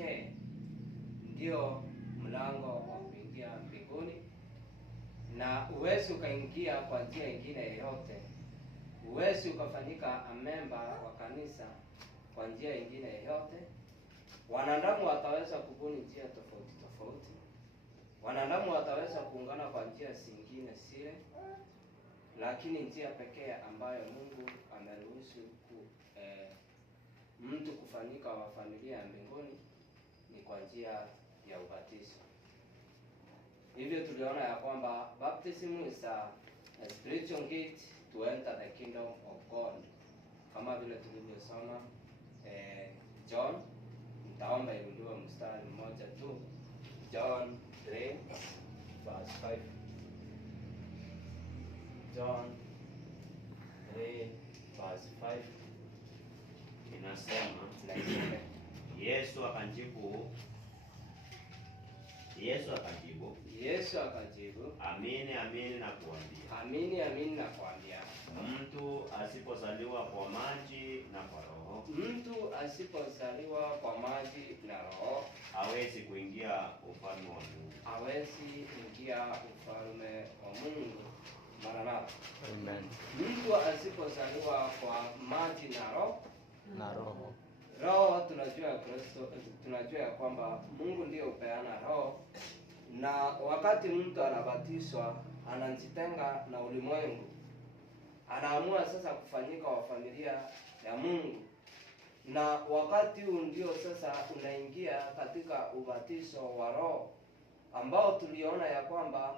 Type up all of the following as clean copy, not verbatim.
pekee ndio mlango wa kuingia mbinguni, na uwezi ukaingia kwa njia nyingine yoyote. Uwezi ukafanyika amemba wa kanisa kwa njia nyingine yoyote. Wanadamu wataweza kubuni njia tofauti tofauti. Wanadamu wataweza kuungana kwa njia zingine zile, lakini njia pekee ambayo Mungu ameruhusu mtu kufanyika wa familia ya mbinguni ni kwa njia ya ubatizo. Hivyo tuliona ya kwamba baptism is a spiritual gate to enter the kingdom of God, kama vile tulivyosoma John. Nitaomba irudiwe mstari mmoja tu, John 3 verse 5. John 3 verse 5 inasema, Yesu akajibu, amini amini nakuambia, amini amini nakwambia, mtu asipozaliwa kwa maji na kwa Roho, hawezi kuingia ufalme wa Mungu. Maranatha. Amen. Mtu asipozaliwa kwa maji na roho. Roho tunajua Kristo, tunajua ya kwamba Mungu ndiye upeana roho, na wakati mtu anabatizwa anajitenga na ulimwengu, anaamua sasa kufanyika wa familia ya Mungu, na wakati huu ndio sasa unaingia katika ubatizo wa roho, ambao tuliona ya kwamba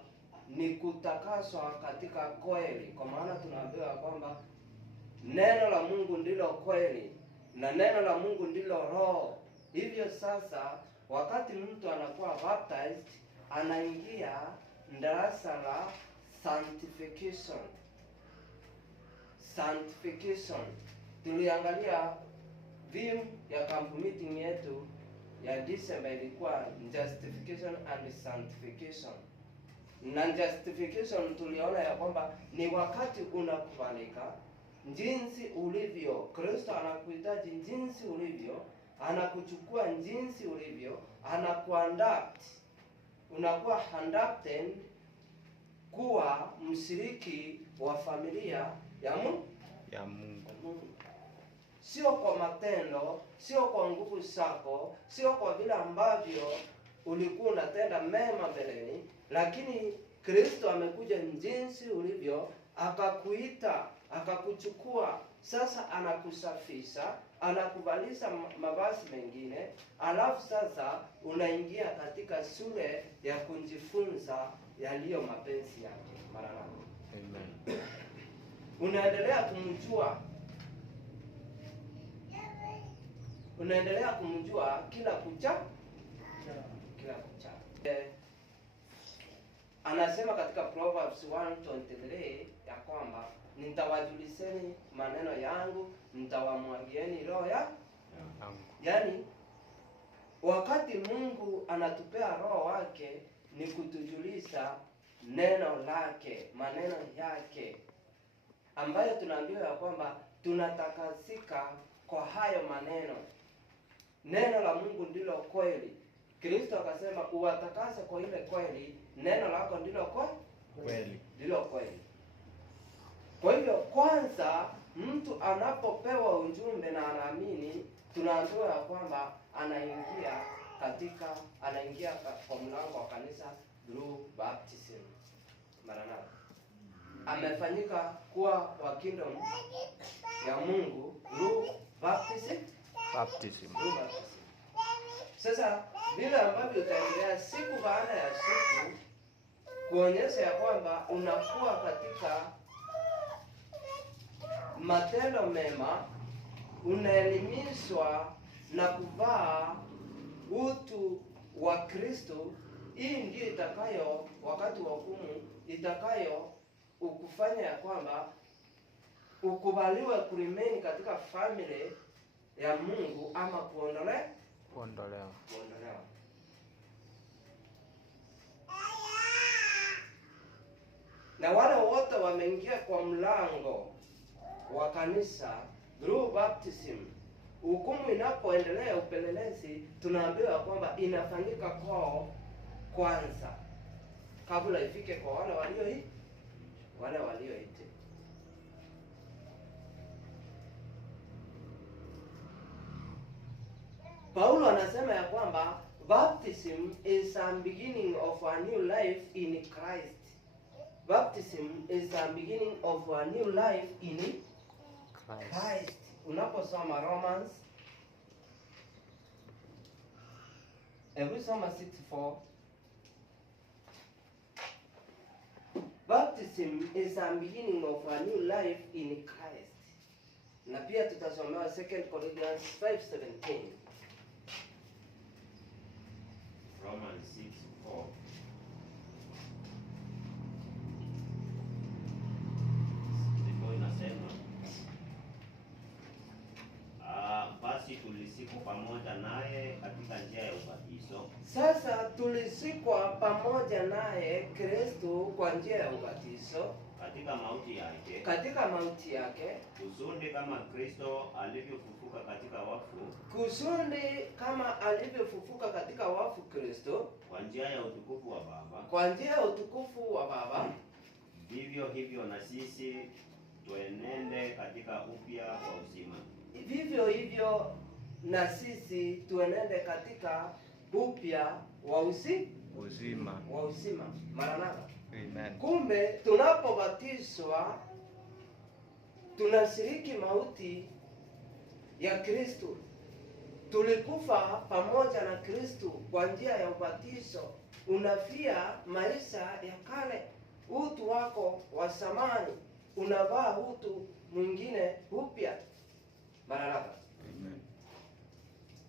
ni kutakaswa katika kweli, kwa maana tunaambiwa kwamba neno la Mungu ndilo kweli na neno la Mungu ndilo roho. Hivyo sasa wakati mtu anakuwa baptized, anaingia darasa la sanctification. Tuliangalia theme ya camp meeting yetu ya December ilikuwa justification and sanctification. Na justification tuliona ya kwamba ni wakati unakubalika jinsi ulivyo. Kristo anakuhitaji jinsi ulivyo, anakuchukua jinsi ulivyo, anakuandact. Unakuwa conducted kuwa mshiriki wa familia ya Mungu. Sio kwa matendo, sio kwa nguvu zako, sio kwa vile ambavyo ulikuwa unatenda mema mbeleni, lakini Kristo amekuja jinsi ulivyo, akakuita, akakuchukua. Sasa anakusafisha, anakuvalisha mavazi mengine, alafu sasa unaingia katika shule ya kujifunza yaliyo mapenzi yake. Maranatha. Amen. Unaendelea kumjua kila kucha. Anasema katika Proverbs 1:23 ya kwamba nitawajulisheni maneno yangu, nitawamwagieni roho ya. Yaani wakati Mungu anatupea roho wake ni kutujulisha neno lake, maneno yake, ambayo tunaambiwa ya kwamba tunatakasika kwa hayo maneno. Neno la Mungu ndilo kweli. Kristo akasema uwatakase kwa ile kweli, neno lako ndilo kweli. Ndilo kweli. Kwa hivyo kwanza mtu anapopewa ujumbe na anaamini, tunaambiwa ya kwamba anaingia kwa mlango wa kanisa through baptism. Maranatha. Amefanyika kuwa wa kingdom ya Mungu through baptism. Sasa vile ambavyo utaendelea siku baada ya siku kuonyesha ya kwamba unakuwa katika matendo mema, unaelimishwa na kuvaa utu wa Kristo. Hii ndio itakayo wakati wa hukumu ukufanya ya kwamba ukubaliwe kurimeni katika family ya Mungu ama kuondolewa. Na wale wote wameingia kwa mlango wa kanisa through baptism, hukumu inapoendelea, upelelezi, tunaambiwa kwamba inafanyika kwao kwanza kabla ifike kwa wale walioiti. Paulo anasema ya kwamba baptism is a beginning of a new life in Christ. Baptism is a beginning of a new life in Christ. Unaposoma Romans, hebu soma 6:4. Baptism is a beginning of a new life in Christ. Na pia tutasomewa 2 Corinthians 5:17. Romans 6:4. Ndipo inasema basi tulisikwa pamoja naye katika njia ya ubatizo. Sasa tulisikwa pamoja naye Kristo kwa njia ya ubatizo katika mauti yake, kusudi kama Kristo alivyofufuka katika wafu Kristo kwa njia ya utukufu wa Baba, vivyo hivyo na sisi tuenende katika upya wa uzima. Vivyo hivyo na sisi tuenende katika upya wa uzima. Maranatha. Amen. Kumbe tunapobatizwa tunashiriki mauti ya Kristo. Tulikufa pamoja na Kristo kwa njia ya ubatizo. Unafia maisha ya kale, utu wako wa zamani, unavaa utu mwingine upya. Maranatha. Amen.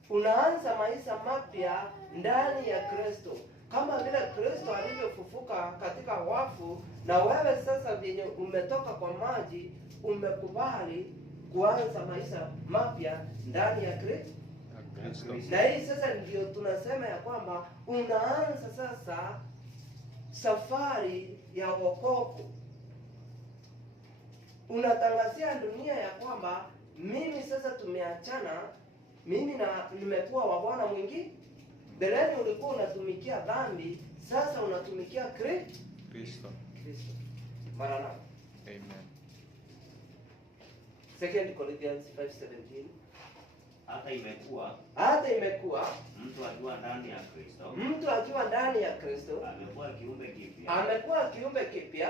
Unaanza maisha mapya ndani ya Kristo, kama vile Kristo alivyofufuka katika wafu. Na wewe sasa vyenye umetoka kwa maji, umekubali kuanza maisha mapya ndani ya Kristo. Na hii sasa ndio tunasema ya kwamba unaanza sasa safari ya wokovu. Unatangazia dunia ya kwamba mimi sasa tumeachana, mimi nimekuwa wa Bwana mwingi. Beleni ulikuwa unatumikia dhambi, sasa unatumikia Kristo. Maranatha. Amen. 2 Corinthians 5:17. Hata imekuwa mtu akiwa ndani ya Kristo amekuwa kiumbe kipya.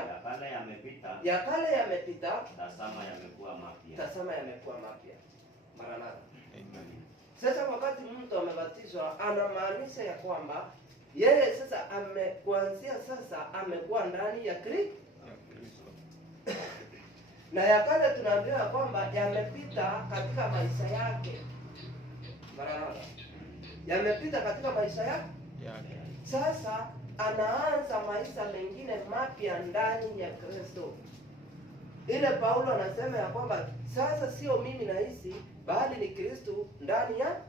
Ya kale yamepita, tazama yamekuwa mapya. Maranatha. Amen. Sasa wakati mtu amebatizwa, anamaanisha ya kwamba yeye sasa kuanzia sasa amekuwa ndani ya Kristo. Na ya kale tunaambiwa kwamba yamepita katika maisha yake. Maranatha. Yamepita katika maisha yake. Sasa anaanza maisha mengine mapya ndani ya Kristo. Ile Paulo anasema ya kwamba sasa sio mimi naishi, bali ni Kristo ndani yangu.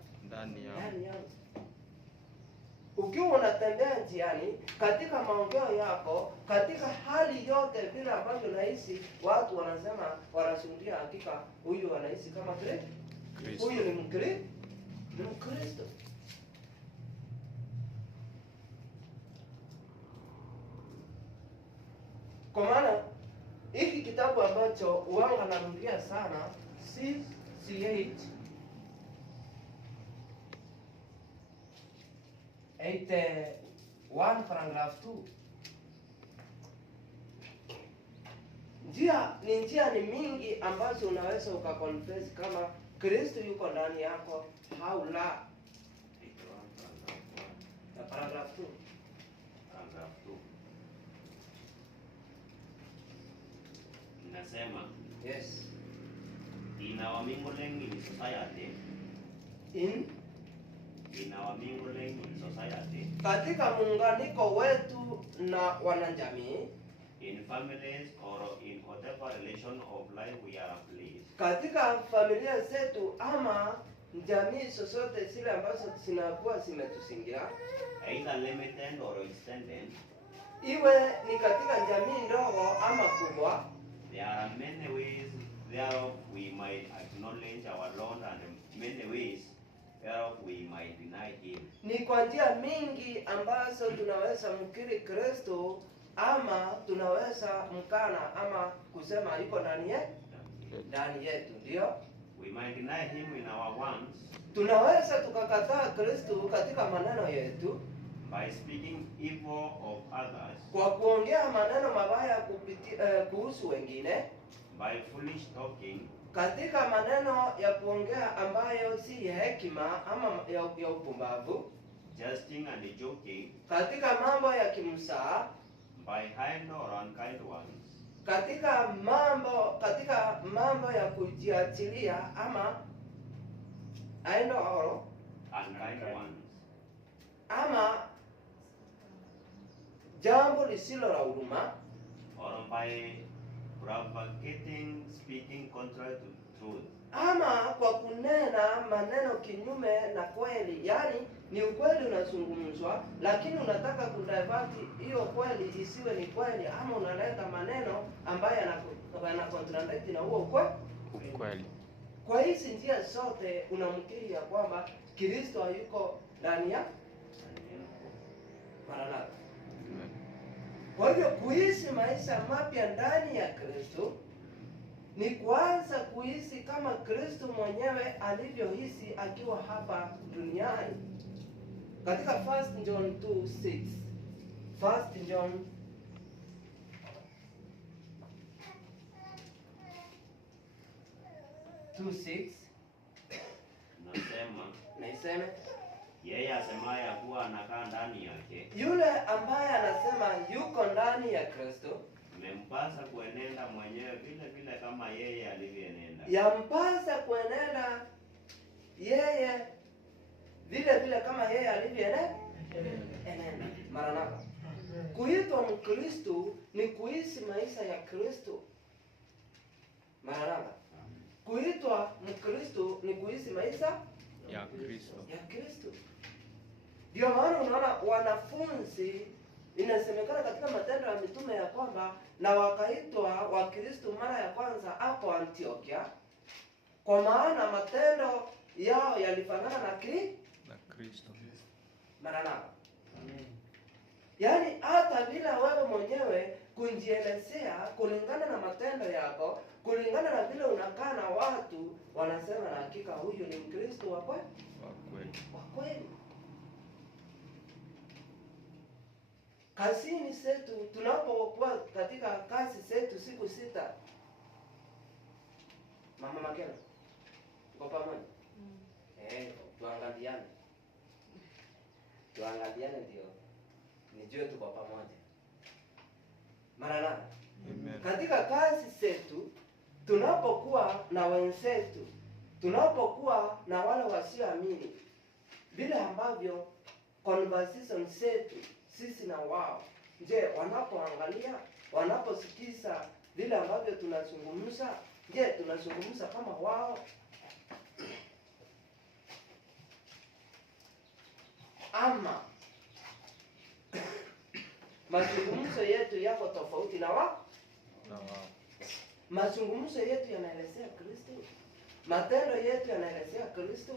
Ukiwa unatembea njiani, katika maongeo yako, katika hali yote vile ambavyo naishi, watu wanashuhudia hakika huyu anaishi kama Kristo. Huyu ni Mkristo. Kwa maana hiki kitabu ambacho uanga narudia sana, CH 81 paragraph 2. Njia ni mingi ambazo unaweza ukaconfess kama Kristo yuko ndani yako au la. Na paragraph 2. Nasema Yes. In our mingling in society. Katika muunganiko wetu na wanajamii. In families or in whatever relation of life we are placed. Katika familia zetu ama jamii zozote zile ambazo zinakuwa zimetuzingira. Either limited or extended. Iwe ni katika jamii ndogo ama kubwa. There are many ways thereof we might acknowledge our Lord and many ways whereof we might deny him. Ni kwa njia mingi ambazo tunaweza mkiri Kristo ama tunaweza mkana ama kusema yuko ndani yetu, ndio? We might deny him in our words. Tunaweza tukakataa Kristo katika maneno yetu By speaking evil of others. Kwa kuongea maneno mabaya kuhusu wengine. By foolish talking. Katika maneno ya kuongea ambayo si ya hekima ama ya upumbavu. Jesting and joking. Katika mambo ya kimzaha. By kind or unkind ones. Katika mambo ya kujiachilia ama aendo oro unkind ones. Ama jambo lisilo la huruma. Or by propagating speaking contrary to truth. Ama kwa kunena maneno kinyume na kweli, yani ni ukweli unazungumzwa lakini unataka kudivert hiyo kweli isiwe ni kweli, ama unaleta maneno ambayo yana contradict na huo ukweli. Kwa hizi njia zote unamkiri ya kwamba Kristo hayuko ndani ya Maranatha. Kwa hivyo kuishi maisha mapya ndani ya Kristo ni kuanza kuishi kama Kristo mwenyewe alivyoishi akiwa hapa duniani. Katika 1 John 2:6. 1 John 2:6 nasema yeye asemaye kuwa anakaa ndani yake, yule ambaye anasema yuko ndani ya Kristo, imempasa kuenenda mwenyewe vile vile kama yeye alivyoenenda. Yampasa kuenenda yeye vile vile kama yeye alivyoenenda. Maranatha. Kuitwa Mkristo ni kuishi maisha ya Kristo. Maranatha. Kuitwa Mkristo ni kuishi maisha ya Kristo. Ndio maana unaona wanafunzi, inasemekana katika Matendo ya Mitume ya kwamba na wakaitwa Wakristo mara ya kwanza hapo Antiokia, kwa maana matendo yao yalifanana na Kristo. Maranatha. Yaani hata bila wewe mwenyewe kujielezea kulingana na matendo yako, kulingana na vile unakaa na watu, wanasema na hakika huyu ni Mkristo wa kweli. Kazini zetu, tunapokuwa katika kazi zetu siku 6. Mama Makena, tuko pamoja? Tuangaliane ndio nijue tuko pamoja. Maranatha. Amen. Katika kazi zetu, tunapokuwa na wenzetu, tunapokuwa na wale wasioamini, vile ambavyo conversation zetu sisi na wao, je, wanapoangalia, wanaposikiza vile ambavyo tunazungumza, je, tunazungumza kama wao? Ama mazungumzo yetu yako tofauti na wao? Mazungumzo yetu yanaelezea Kristo? Matendo yetu yanaelezea Kristo?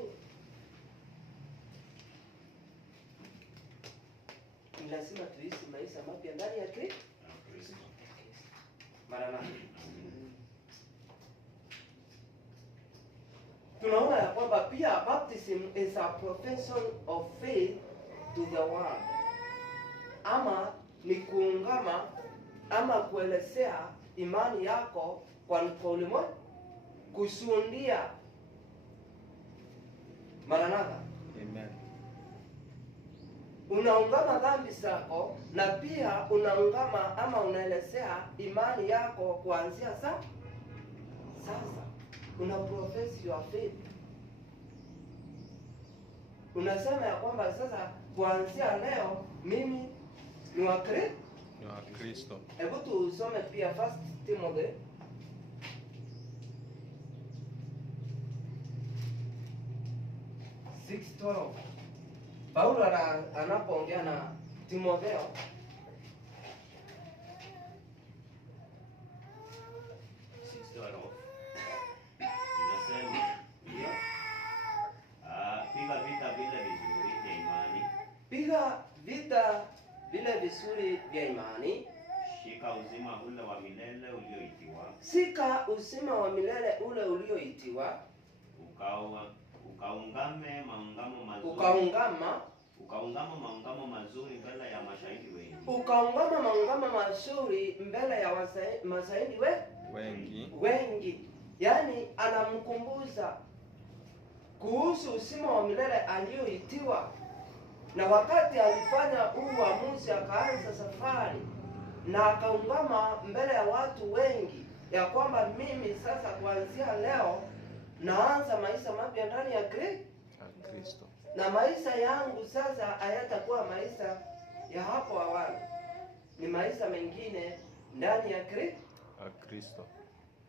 Ni lazima tuishi maisha mapya ndani ya Kristo. Maranatha. Tunaona ya kwamba pia baptism is a profession of faith to the world. Ama ni kuungama ama kuelezea imani yako kwa ulimwengu, kusundia. Maranatha. Amen. Unaungama dhambi zako na pia unaungama ama unaelezea imani yako kuanzia sasa. Una profess your faith. Unasema ya kwamba sasa kuanzia leo mimi ni wa Kristo. Hebu tusome pia 1 Timothy 6:12. Paulo anapoongea na Timotheo, inasema piga vita vile vizuri vya imani, shika uzima ule wa milele ulioitiwa, sika uzima wa milele ule ulioitiwa, ukaungame maungamo mazuri, ukaungama maungamo mazuri mbele ya mashahidi wengi, ukaungama maungamo mazuri mbele ya mashahidi wengi. Yaani anamkumbuza kuhusu uzima wa milele alioitiwa, na wakati alifanya huu uamuzi akaanza safari na akaungama mbele ya watu wengi ya kwamba mimi sasa kuanzia leo naanza maisha mapya ndani ya Kristo, na maisha yangu sasa hayatakuwa maisha ya hapo awali, ni maisha mengine ndani ya Kristo.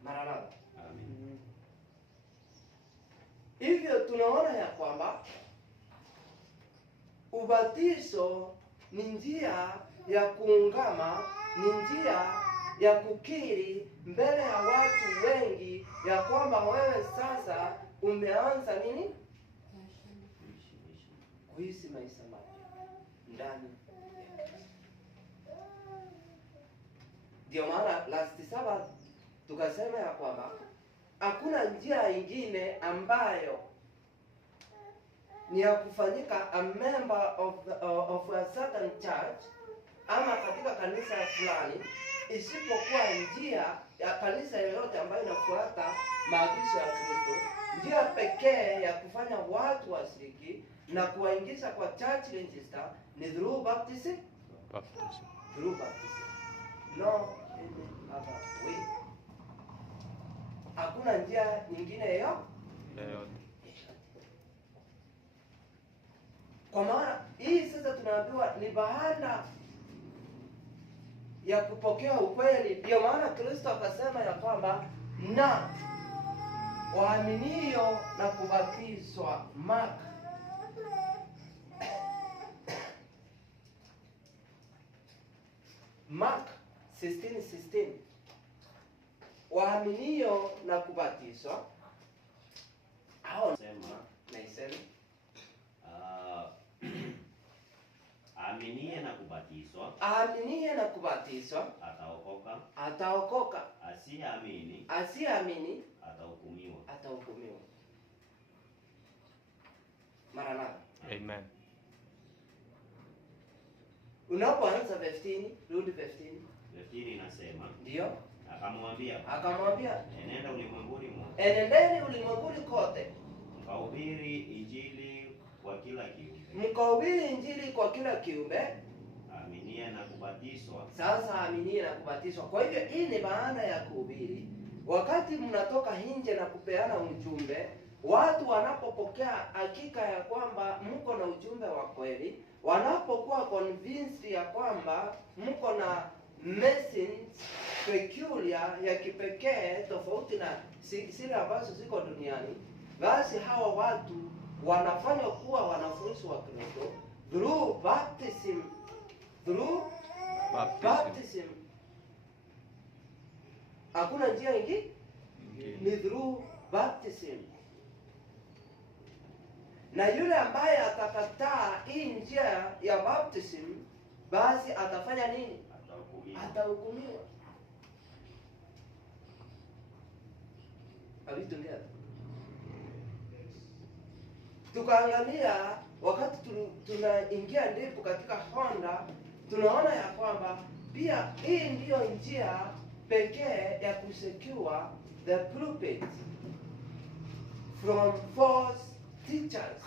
Maranatha. Amen. Hivyo tunaona ya kwamba ubatizo ni njia ya kuungama, ni njia ya kukiri mbele ya watu wengi ya kwamba wewe sasa umeanza nini? Kuishi maisha mapya ndani ya Kristo. Ndio maana last Sabbath tukasema ya kwamba hakuna njia ingine ambayo ni ya kufanyika a member of a certain church ama katika kanisa fulani, isipokuwa njia ya kanisa yoyote ambayo inafuata maagizo ya Kristo. Njia pekee ya kufanya watu washiriki na kuwaingiza kwa church register ni through baptism. Through baptism. No any other way. Hakuna njia nyingine yoyote. Kwa maana hii sasa tunaambiwa ni baada ya kupokea ukweli. Ndio maana Kristo akasema ya kwamba na waaminio na kubatizwa, Mark 16:16, waaminio na kubatizwa hao Sema na isema aaminie na kubatizwa ataokoka, asiyeamini atahukumiwa. Maranatha. Amen. Unapoanza 15, rudi 15. 15 inasema, ndio akamwambia enendeni ulimwenguni kote mkahubiri injili kwa kila kiumbe, aaminie na kubatizwa. Sasa aaminie na kubatizwa. Kwa hivyo hii ni maana ya kuhubiri. Wakati mnatoka nje na kupeana ujumbe, watu wanapopokea hakika ya kwamba mko na ujumbe wa kweli, wanapokuwa convinced ya kwamba mko na message peculiar ya kipekee tofauti na zile ambazo ziko duniani, basi hawa watu wanafanywa kuwa wanafunzi wa Kristo through baptism. Hakuna njia ingine, ni through baptism. Na yule ambaye atakataa hii njia ya baptism, basi atafanya nini? Atahukumiwa. Avitungea. Tukaangalia wakati tunaingia ndipo katika Honda, tunaona ya kwamba pia hii ndiyo njia pekee ya kusecure the pulpit from false teachers.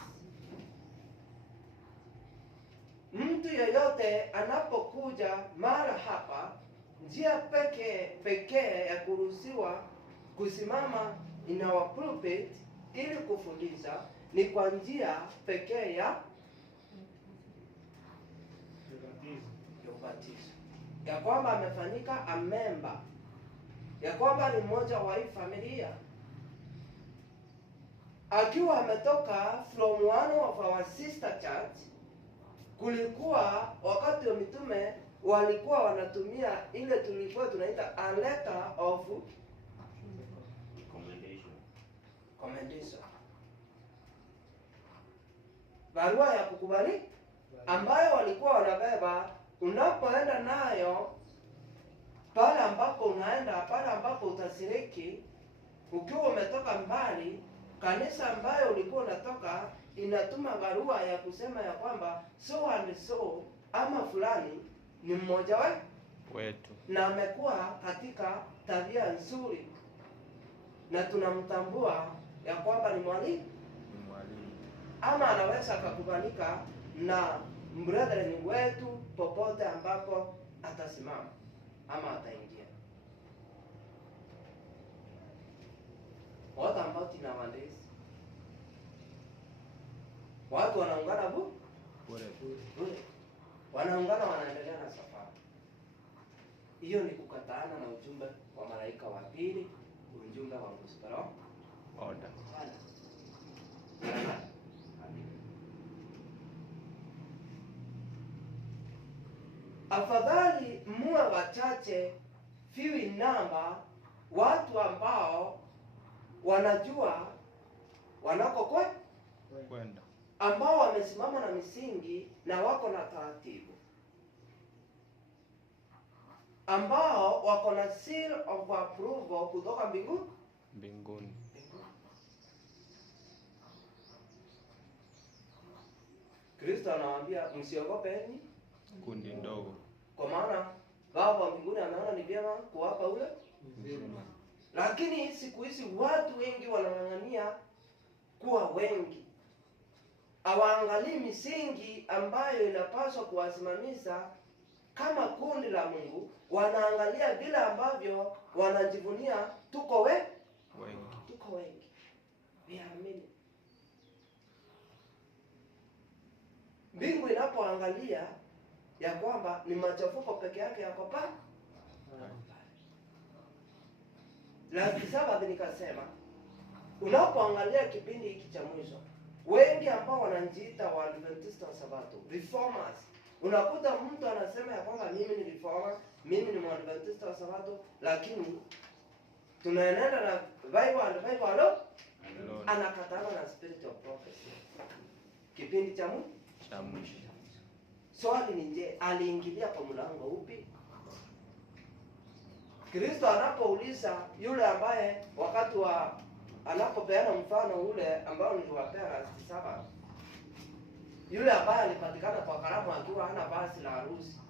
Mtu yeyote anapokuja mara hapa, njia pekee ya kuruhusiwa kusimama in our pulpit ili kufundisha ni kwa njia pekee ya ubatizo, ya kwamba amefanyika a member, ya kwamba ni mmoja wa hii familia, akiwa ametoka from one of our sister church. Kulikuwa wakati wa mitume walikuwa wanatumia ile tulikuwa tunaita a letter of commendation, barua ya ambayo walikuwa wanabeba, unapoenda nayo pale ambapo unaenda, pale ambapo utasiriki, ukiwa umetoka mbali, kanisa ambayo ulikuwa unatoka inatuma barua ya kusema ya kwamba so and so ama fulani ni mmoja wetu na amekuwa katika tabia nzuri na tunamtambua ya kwamba ni mwalimu ama anaweza akakubalika na brethren wetu popote ambapo atasimama ama ataingia. What about nowadays? Watu wanaungana bure. Wanaungana, wanaendelea na safari. Hiyo ni kukataana na ujumbe wa malaika wa pili, ujumbe wa gospel order. Afadhali muwe wachache, few in number, watu ambao wanajua wanako kwenda, ambao wamesimama na misingi na wako na taratibu, ambao wako na seal of approval kutoka mbinguni. Kristo anawaambia msiogopeni kundi ndogo, kwa maana Baba wa mbinguni anaona ni vyema kuwapa ule mzima. Lakini siku hizi watu wengi wanang'ang'ania kuwa wengi, hawaangalii misingi ambayo inapaswa kuwasimamisha kama kundi la Mungu. Wanaangalia vile ambavyo wanajivunia tuko wengi. We are many. Mbingu inapoangalia ya kwamba ni machafuko peke yake yako pale. Last Sabbath nikasema, unapoangalia kipindi hiki cha mwisho, wengi ambao wanajiita Waadventista wa Sabato, reformers, unakuta mtu anasema ya kwamba mimi ni reformer, mimi ni Mwadventista wa Sabato, lakini tunaenenda na Bible alone, anakatana na spirit of prophecy. Kipindi cha mwisho. Swali ni je, aliingilia kwa mlango upi? Kristo anapouliza yule ambaye wakati wa anapopeana mfano ule ambao niliwapea last Sabbath, yule ambaye alipatikana kwa karamu akiwa hana basi la harusi,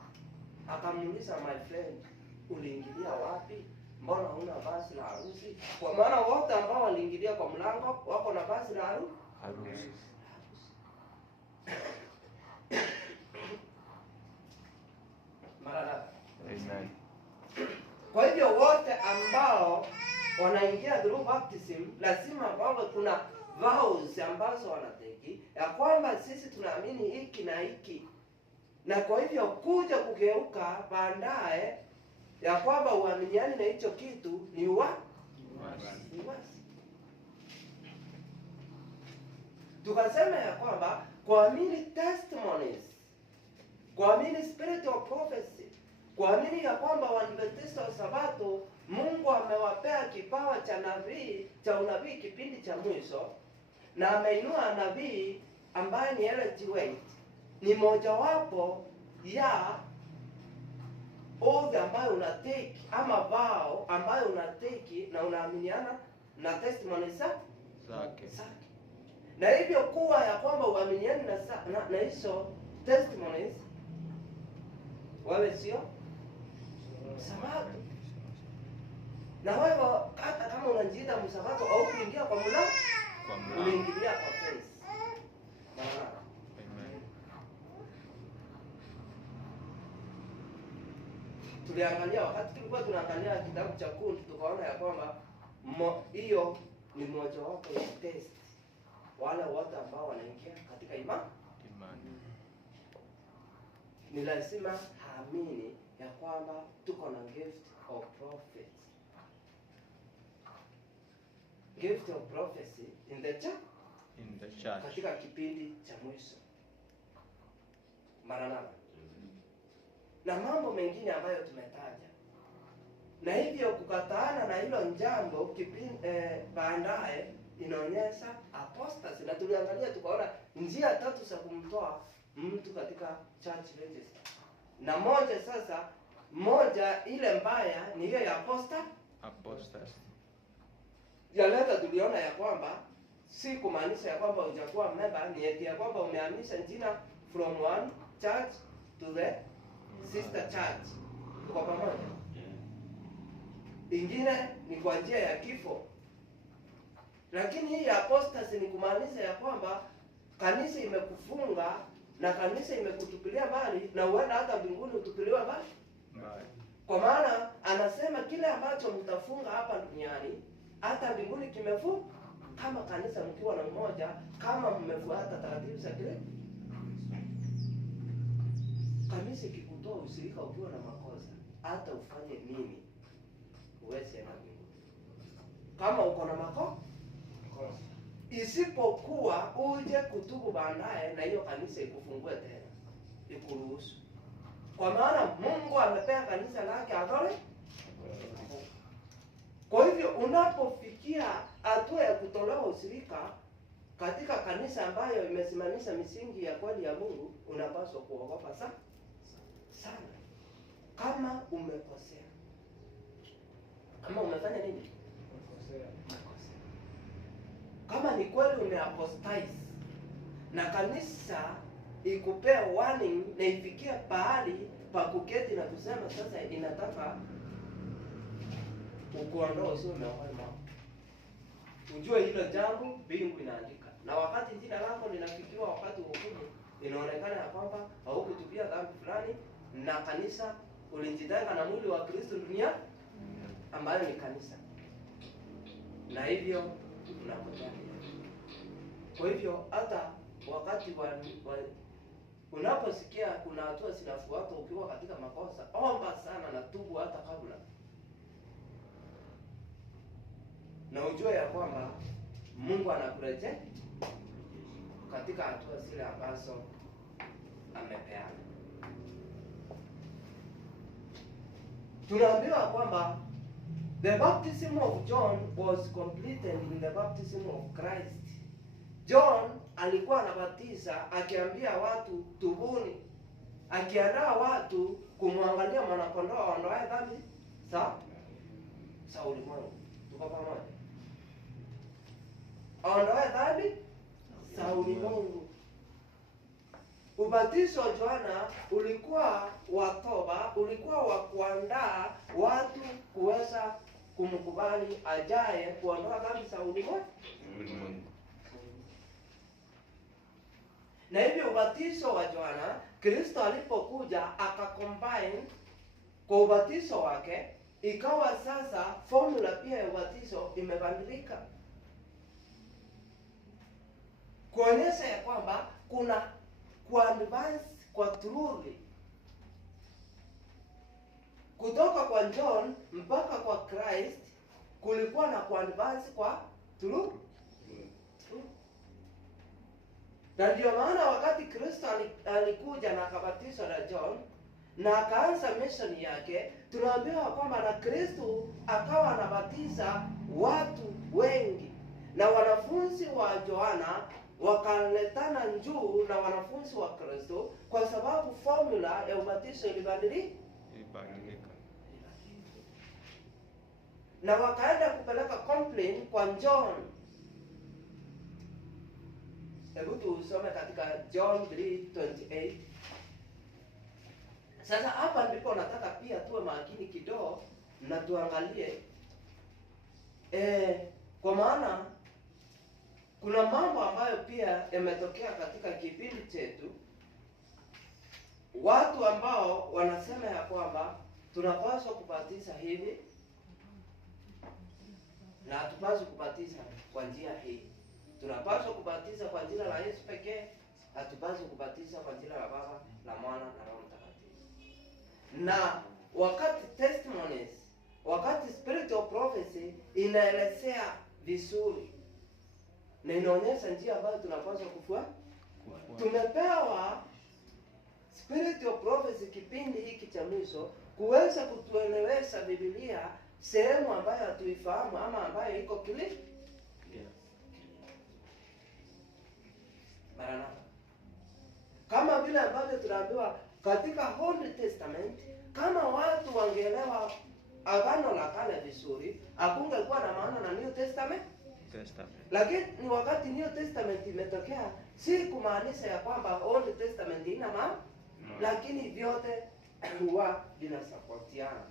akamuuliza, my friend, uliingilia wapi? Mbona huna basi la harusi? Kwa maana wote ambao waliingilia kwa mlango wako na basi la harusi. Amen. Kwa hivyo wote ambao wanaingia through baptism lazima kwamba kuna vows ambazo wanateki ya kwamba sisi tunaamini hiki na hiki, na kwa hivyo kuja kugeuka baadaye ya kwamba uaminiani na hicho kitu ni uasi. Tukasema ya kwamba kuamini testimonies, kuamini spirit of prophecy, kuamini ya kwamba Waadventista wa Sabato Mungu amewapea kipawa cha nabii, cha unabii kipindi cha mwisho, na ameinua nabii ambaye ni Ellen G. White, ni mojawapo ya oath ambayo unateki ama vow ambayo unateki na unaaminiana na testimony zake. Na hivyo kuwa ya kwamba uaminiani na hizo testimonies, wewe sio Msabato. Na wewe hata kama unajiita Msabato au kuingia kwa mlango, uliingilia kwa face. Amen. Tuliangalia wakati tulikuwa tunaangalia kitabu cha Kundi, tukaona ya kwamba hiyo ni mojawapo ya test wale wote ambao wanaingia katika imani. Ni lazima haamini ya kwamba tuko na gift of prophecy. Gift of prophecy in the church. Katika kipindi cha mwisho. Maranatha. Na mambo mengine ambayo tumetaja. Na hivyo kukataana na hilo jambo kipindi baadaye inaonyesha apostasy. Na tuliangalia tukaona njia tatu za kumtoa mtu katika church register. Na moja ile mbaya ni hiyo ya apostasy. Ya leta tuliona ya kwamba si kumaanisha ya kwamba hujakuwa member, ni eti ya kwamba umehamisha jina from one church to the sister church. Tuko pamoja? Ingine ni kwa njia ya kifo. Lakini hii apostasy ni kumaanisha ya kwamba kanisa imekufunga na kanisa imekutupilia mbali, na huenda hata mbinguni utupiliwa mbali. Kwa maana anasema kile ambacho mtafunga hapa duniani hata mbinguni kimefunga. Kama kanisa mkiwa na mmoja, kama mmefuata taratibu za kile kanisa, kikutoa ushirika ukiwa na makosa, hata ufanye nini huwezi enda mbinguni kama uko na makosa, isipokuwa uje kutubu baadaye na hiyo kanisa ikufungue tena, ikuruhusu. Kwa maana Mungu amepea kanisa lake authority. Kwa hivyo unapofikia hatua ya kutolewa ushirika katika kanisa ambayo imesimamisha misingi ya kweli ya Mungu, unapaswa kuogopa sana kama umekosea. Kama umefanya nini? Umekosea. Kama ni kweli umeapostatize na kanisa ikupea warning na ifikie pahali pa kuketi na kusema sasa inataka ukuondoa usio umeokolewa, ujue hilo jambo mbingu inaandika. Na wakati jina lako linafikiwa wakati wa hukumu, inaonekana ya kwamba haukutubia dhambi fulani na kanisa ulijitenga na mwili wa Kristo dunia ambayo ni kanisa, na hivyo unapotea. Kwa hivyo hata wakati unaposikia kuna hatua zinafuata ukiwa katika makosa, omba sana na tubu hata kabla, na ujue ya kwamba Mungu anakurejea katika hatua zile ambazo amepeana. Tunaambiwa kwamba the baptism of John was completed in the baptism of Christ. John alikuwa anabatiza akiambia watu tubuni, akiandaa watu kumwangalia mwanakondoo aondoaye dhambi za ulimwengu. Tuko pamoja? Aondoaye dhambi za ulimwengu. Ubatizo wa Yohana ulikuwa wa toba, ulikuwa wa kuandaa watu kuweza kumkubali ajaye kuondoa dhambi za ulimwengu. Na hivyo ubatizo wa Yohana, Kristo alipokuja akacombine kwa ubatizo wake, ikawa sasa formula pia ya ubatizo imebadilika, kuonyesha ya kwamba kuna kuadvance kwa truly kutoka kwa John mpaka kwa Christ, kulikuwa na kuadvance kwa truth. Na ndio maana wakati Kristo alikuja na akabatizwa na John na akaanza mission yake, tunaambiwa kwamba na Kristo akawa anabatiza watu wengi, na wanafunzi wa Yohana wakaletana juu na wanafunzi wa Kristo, kwa sababu formula ya ubatizo ilibadilika. Na wakaenda kupeleka complaint kwa John. Hebu tusome katika John 3:28. Sasa hapa ndipo nataka pia tuwe makini kidogo na tuangalie kwa maana kuna mambo ambayo pia yametokea katika kipindi chetu, watu ambao wanasema ya kwamba tunapaswa kubatiza hivi na hatupaswi kubatiza kwa njia hii. Tunapaswa kubatiza kwa jina la Yesu pekee, hatupaswi kubatiza kwa jina la Baba, la Mwana na Roho Mtakatifu. Na wakati testimonies, wakati spirit of prophecy inaelezea vizuri na inaonyesha njia ambayo tunapaswa kufuata. Tumepewa spirit of prophecy kipindi hiki cha mwisho kuweza kutuelewesha Biblia sehemu ambayo hatuifahamu ama ambayo iko clear. Maranatha. Kama vile ambavyo tunaambiwa katika Old Testament, kama watu wangeelewa Agano la Kale vizuri, hakungekuwa na maana na New Testament. Lakini ni wakati New Testament imetokea, si kumaanisha ya kwamba Old Testament ina maana, lakini vyote huwa vinasapotiana.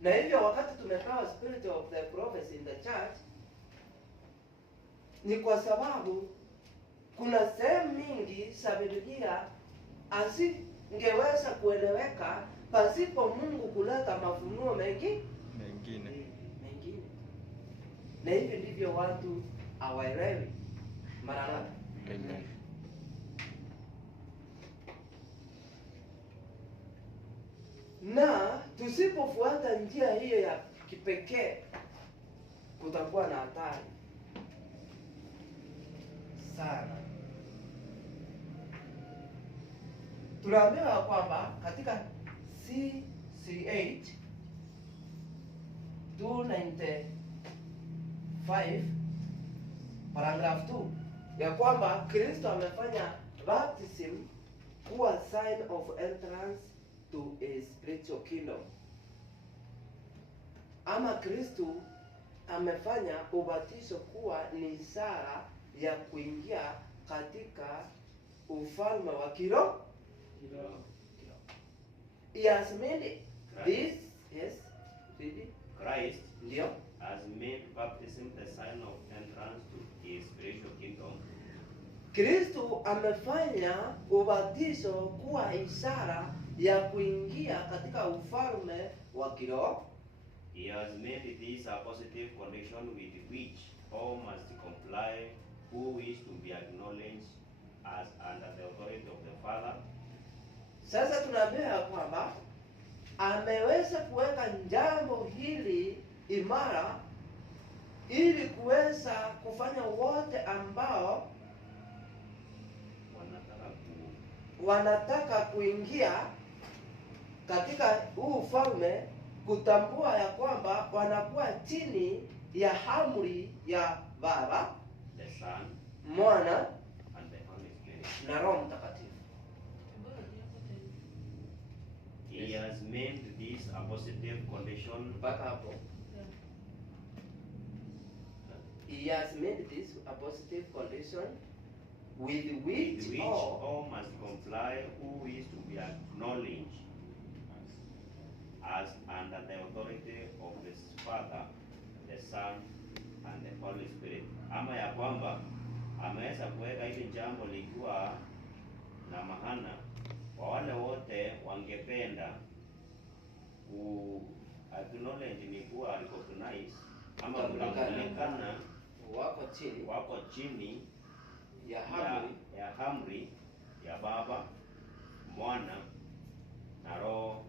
Na hivyo wakati tumepewa spirit of the prophecy in the church, ni kwa sababu kuna sehemu mingi za Biblia asingeweza kueleweka pasipo Mungu kuleta mafunuo mengine. Na hivi ndivyo watu hawaelewi. Maranatha. Amen. Na tusipofuata njia hiyo ya kipekee, kutakuwa na hatari sana. Tunaambiwa kwamba katika CC8 295 paragraph 2 ya kwamba Kristo amefanya baptism kuwa sign of entrance to a spiritual kingdom. Ama Kristo amefanya ubatizo kuwa ni ishara ya kuingia katika ufalme wa kiroho. He has made this, yes, Christ ndio, has made baptism the sign of entrance to his spiritual kingdom. Kristo amefanya ubatizo kuwa ishara ya kuingia katika ufalme wa kiroho. He has made this a positive condition with which all must comply who wish to be acknowledged as under the authority of the Father. Sasa tunaambiwa kwamba ameweza kuweka jambo hili imara ili kuweza kufanya wote ambao wanataka kuingia katika huu ufalme kutambua ya kwamba wanakuwa chini ya amri ya Baba, the Son, Mwana and the Holy Spirit. na Roho Mtakatifu. He has made this a positive condition. Mpaka hapo. He has made this a positive condition with which all must comply who wish to be acknowledged as under the authority of the Father, the Son, and the Holy Spirit. Ama ya kwamba ameweza kuweka hili jambo likiwa na maana kwa wale wote wangependa ku acknowledge, ni kuwa recognize ama kutambulikana wako chini ya amri ya Baba, Mwana na Roho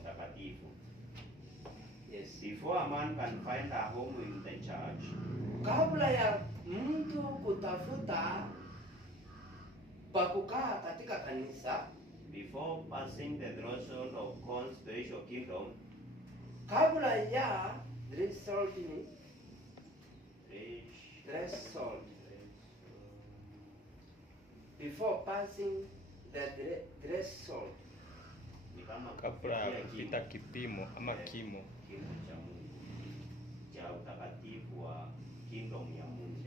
Mtakatifu. Yes. Before a man can find a home in the church, kabla ya mtu kutafuta pa kukaa katika kanisa, before passing the threshold of God's spiritual kingdom, kabla ya threshold, before passing the threshold, kabla ya kupita kipimo ama kimo cha Mungu, cha utakatifu wa kingdom ya Mungu.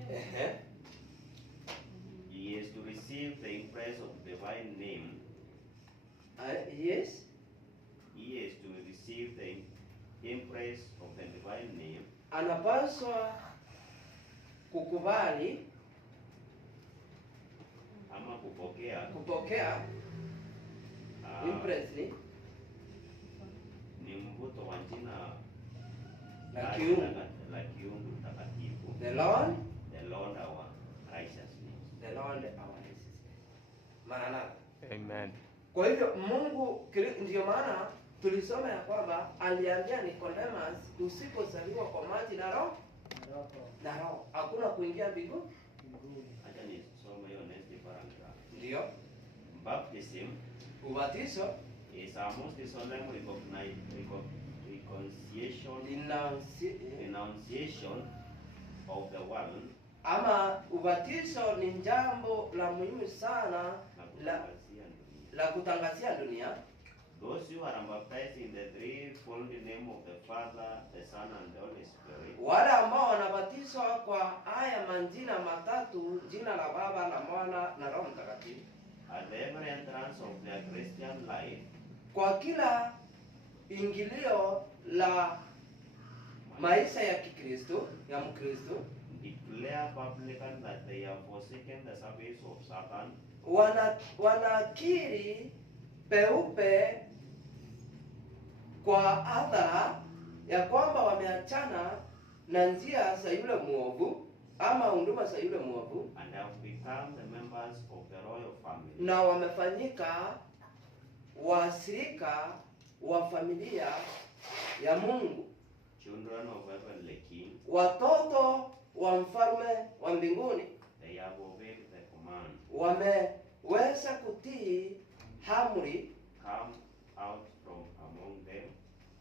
He is to receive the impress of divine name. Yes. He is to receive the impress of the divine name. Anapaswa kukubali ama kupokea impress ni mvuto wa jina la kiungu takatifu. The Lord our righteousness. The Lord our righteousness. Maranatha. Amen. Kwa hivyo Mungu, ndio maana tulisoma ya kwamba aliambia Nicodemus, usipozaliwa kwa maji na roho hakuna kuingia mbinguni. Acha nisome hiyo next paragraph. Ndio. Baptism, ubatizo, is a most solemn renunciation of the world ama ubatizo ni jambo la muhimu sana la kutangazia dunia. Those who are baptized in the threefold name of the Father, the Son, and the Holy Spirit, wale ambao wanabatizwa kwa haya majina matatu, jina la Baba na Mwana na Roho Mtakatifu, at every entrance of their Christian life, kwa kila ingilio la maisha ya Kikristo, ya Mkristo, declare publicly that they have forsaken the service of Satan, wanakiri peupe kwa hadhara ya kwamba wameachana na njia za yule muovu ama huduma za yule muovu, and have become the members of the royal family, na wamefanyika wasirika wa familia ya Mungu, children of heavenly King. watoto wa mfalme wa mbinguni. They have obeyed the command, Wameweza kutii amri, come out from among them,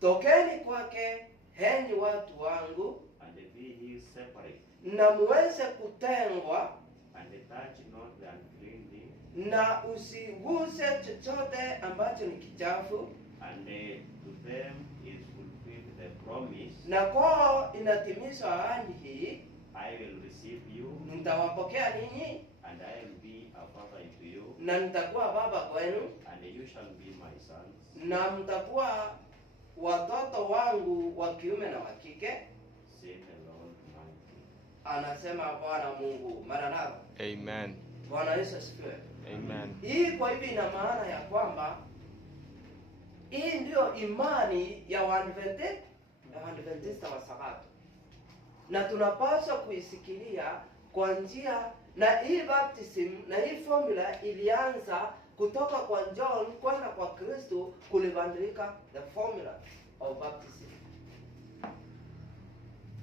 tokeni kwake henyi watu wangu, and be ye separate, na muweze kutengwa, and touch not the unclean thing, na usiguse chochote ambacho ni kichafu, and to them is fulfilled the promise, na kwao inatimizwa ahadi hii, I will receive you, nitawapokea ninyi, and I will be a father unto you, na nitakuwa baba kwenu, and you shall be my sons, na mtakuwa watoto wangu wa kiume na wa kike, saith the Lord Almighty. anasema Bwana Mungu. Maranatha. Amen. Bwana Yesu asifiwe. Amen. Hii kwa hivyo ina maana ya kwamba hii ndio imani ya Waadventista wa Sabato, na tunapaswa kuisikilia kwa njia, na hii baptism na hii formula ilianza kutoka kwa John kwenda kwa Kristo kulibadilika the formula of baptism.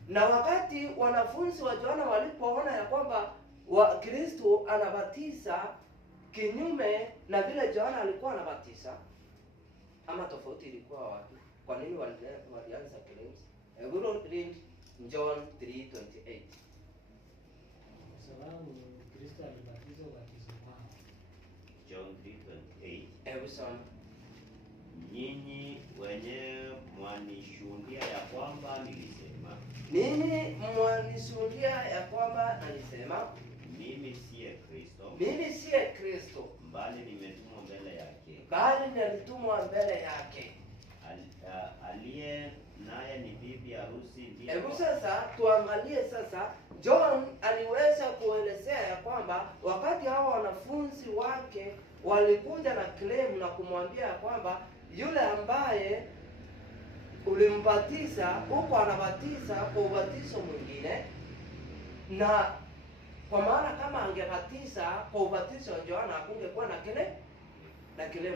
Na wakati wanafunzi wa Yohana walipoona ya kwamba Kristo anabatiza kinyume na vile Yohana alikuwa anabatiza, ama tofauti ilikuwa wapi? Kwa nini walianza claims? Hebu read John 3:28. Sababu Kristo alibatiza ubatizo wao. John 3:28. Hebu soma. Nyinyi wenyewe mwanishuhudia ya kwamba nilisema, Ninyi mwanishuhudia ya kwamba nalisema, mimi siye Kristo, mimi siye Kristo, bali nimetumwa mbele yake. bali nilitumwa mbele yake. Aliye naye ni bibi harusi ndiye. Hebu sasa tuangalie sasa, John aliweza kuelezea ya kwamba wakati hao wanafunzi wake walikuja na claim na kumwambia ya kwamba yule ambaye ulimbatiza huko anabatiza kwa ubatizo mwingine, na kwa maana kama angebatiza kwa ubatizo wa Yohana hakungekuwa na claim,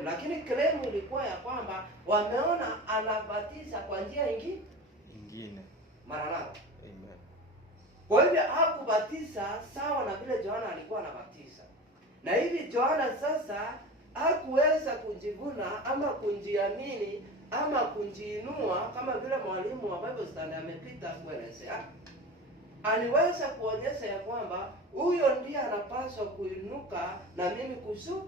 lakini claim ilikuwa ya kwamba wameona anabatiza kwa njia ingine. Maranatha. Amen. Kwa hivyo hakubatiza sawa na vile Yohana alikuwa anabatiza. Na hivi Yohana sasa hakuweza kujivuna ama kujiamini ama kujiinua kama vile mwalimu wa Bible Stand amepita kuelezea. Aliweza kuonyesha ya kwamba huyo ndiye anapaswa kuinuka na mimi kushuka.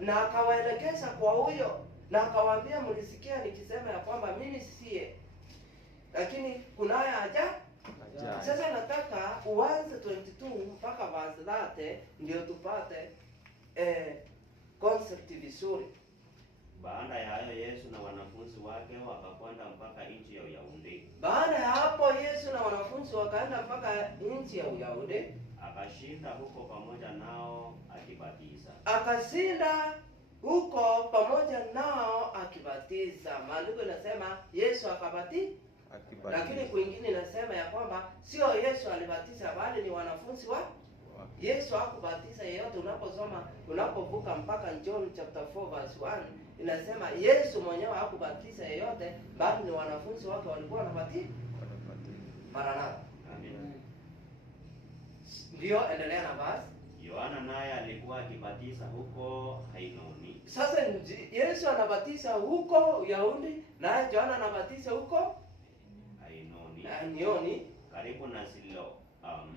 Na akawaelekeza kwa huyo, na akawaambia mlisikia nikisema ya kwamba mimi siye, lakini kunaye aja. Sasa nataka uanze 22 mpaka verse 30 ndio tupate concept vizuri. Baada ya hayo Yesu na wanafunzi wake wakakwenda mpaka nchi ya Uyahudi. Baada ya hapo Yesu na wanafunzi wakaenda mpaka nchi ya Uyahudi. Akashinda huko pamoja nao akibatiza. Akashinda huko pamoja nao akibatiza. Maandiko yanasema Yesu akabatiza. Lakini kwingine inasema ya kwamba sio Yesu alibatiza bali ni wanafunzi wa Yesu. Hakubatiza yeyote. Unapovuka mpaka John chapter 4 verse 1 inasema Yesu mwenyewe hakubatiza yeyote bali ni wanafunzi wake walikuwa wanabatiza. Maranatha. Amen. Ndio, endelea na basi. Yohana naye alikuwa akibatiza huko Ainoni. Sasa Yesu anabatiza huko Uyahudi na Yohana anabatiza huko Ainoni. Ainoni Karibu na Siloam.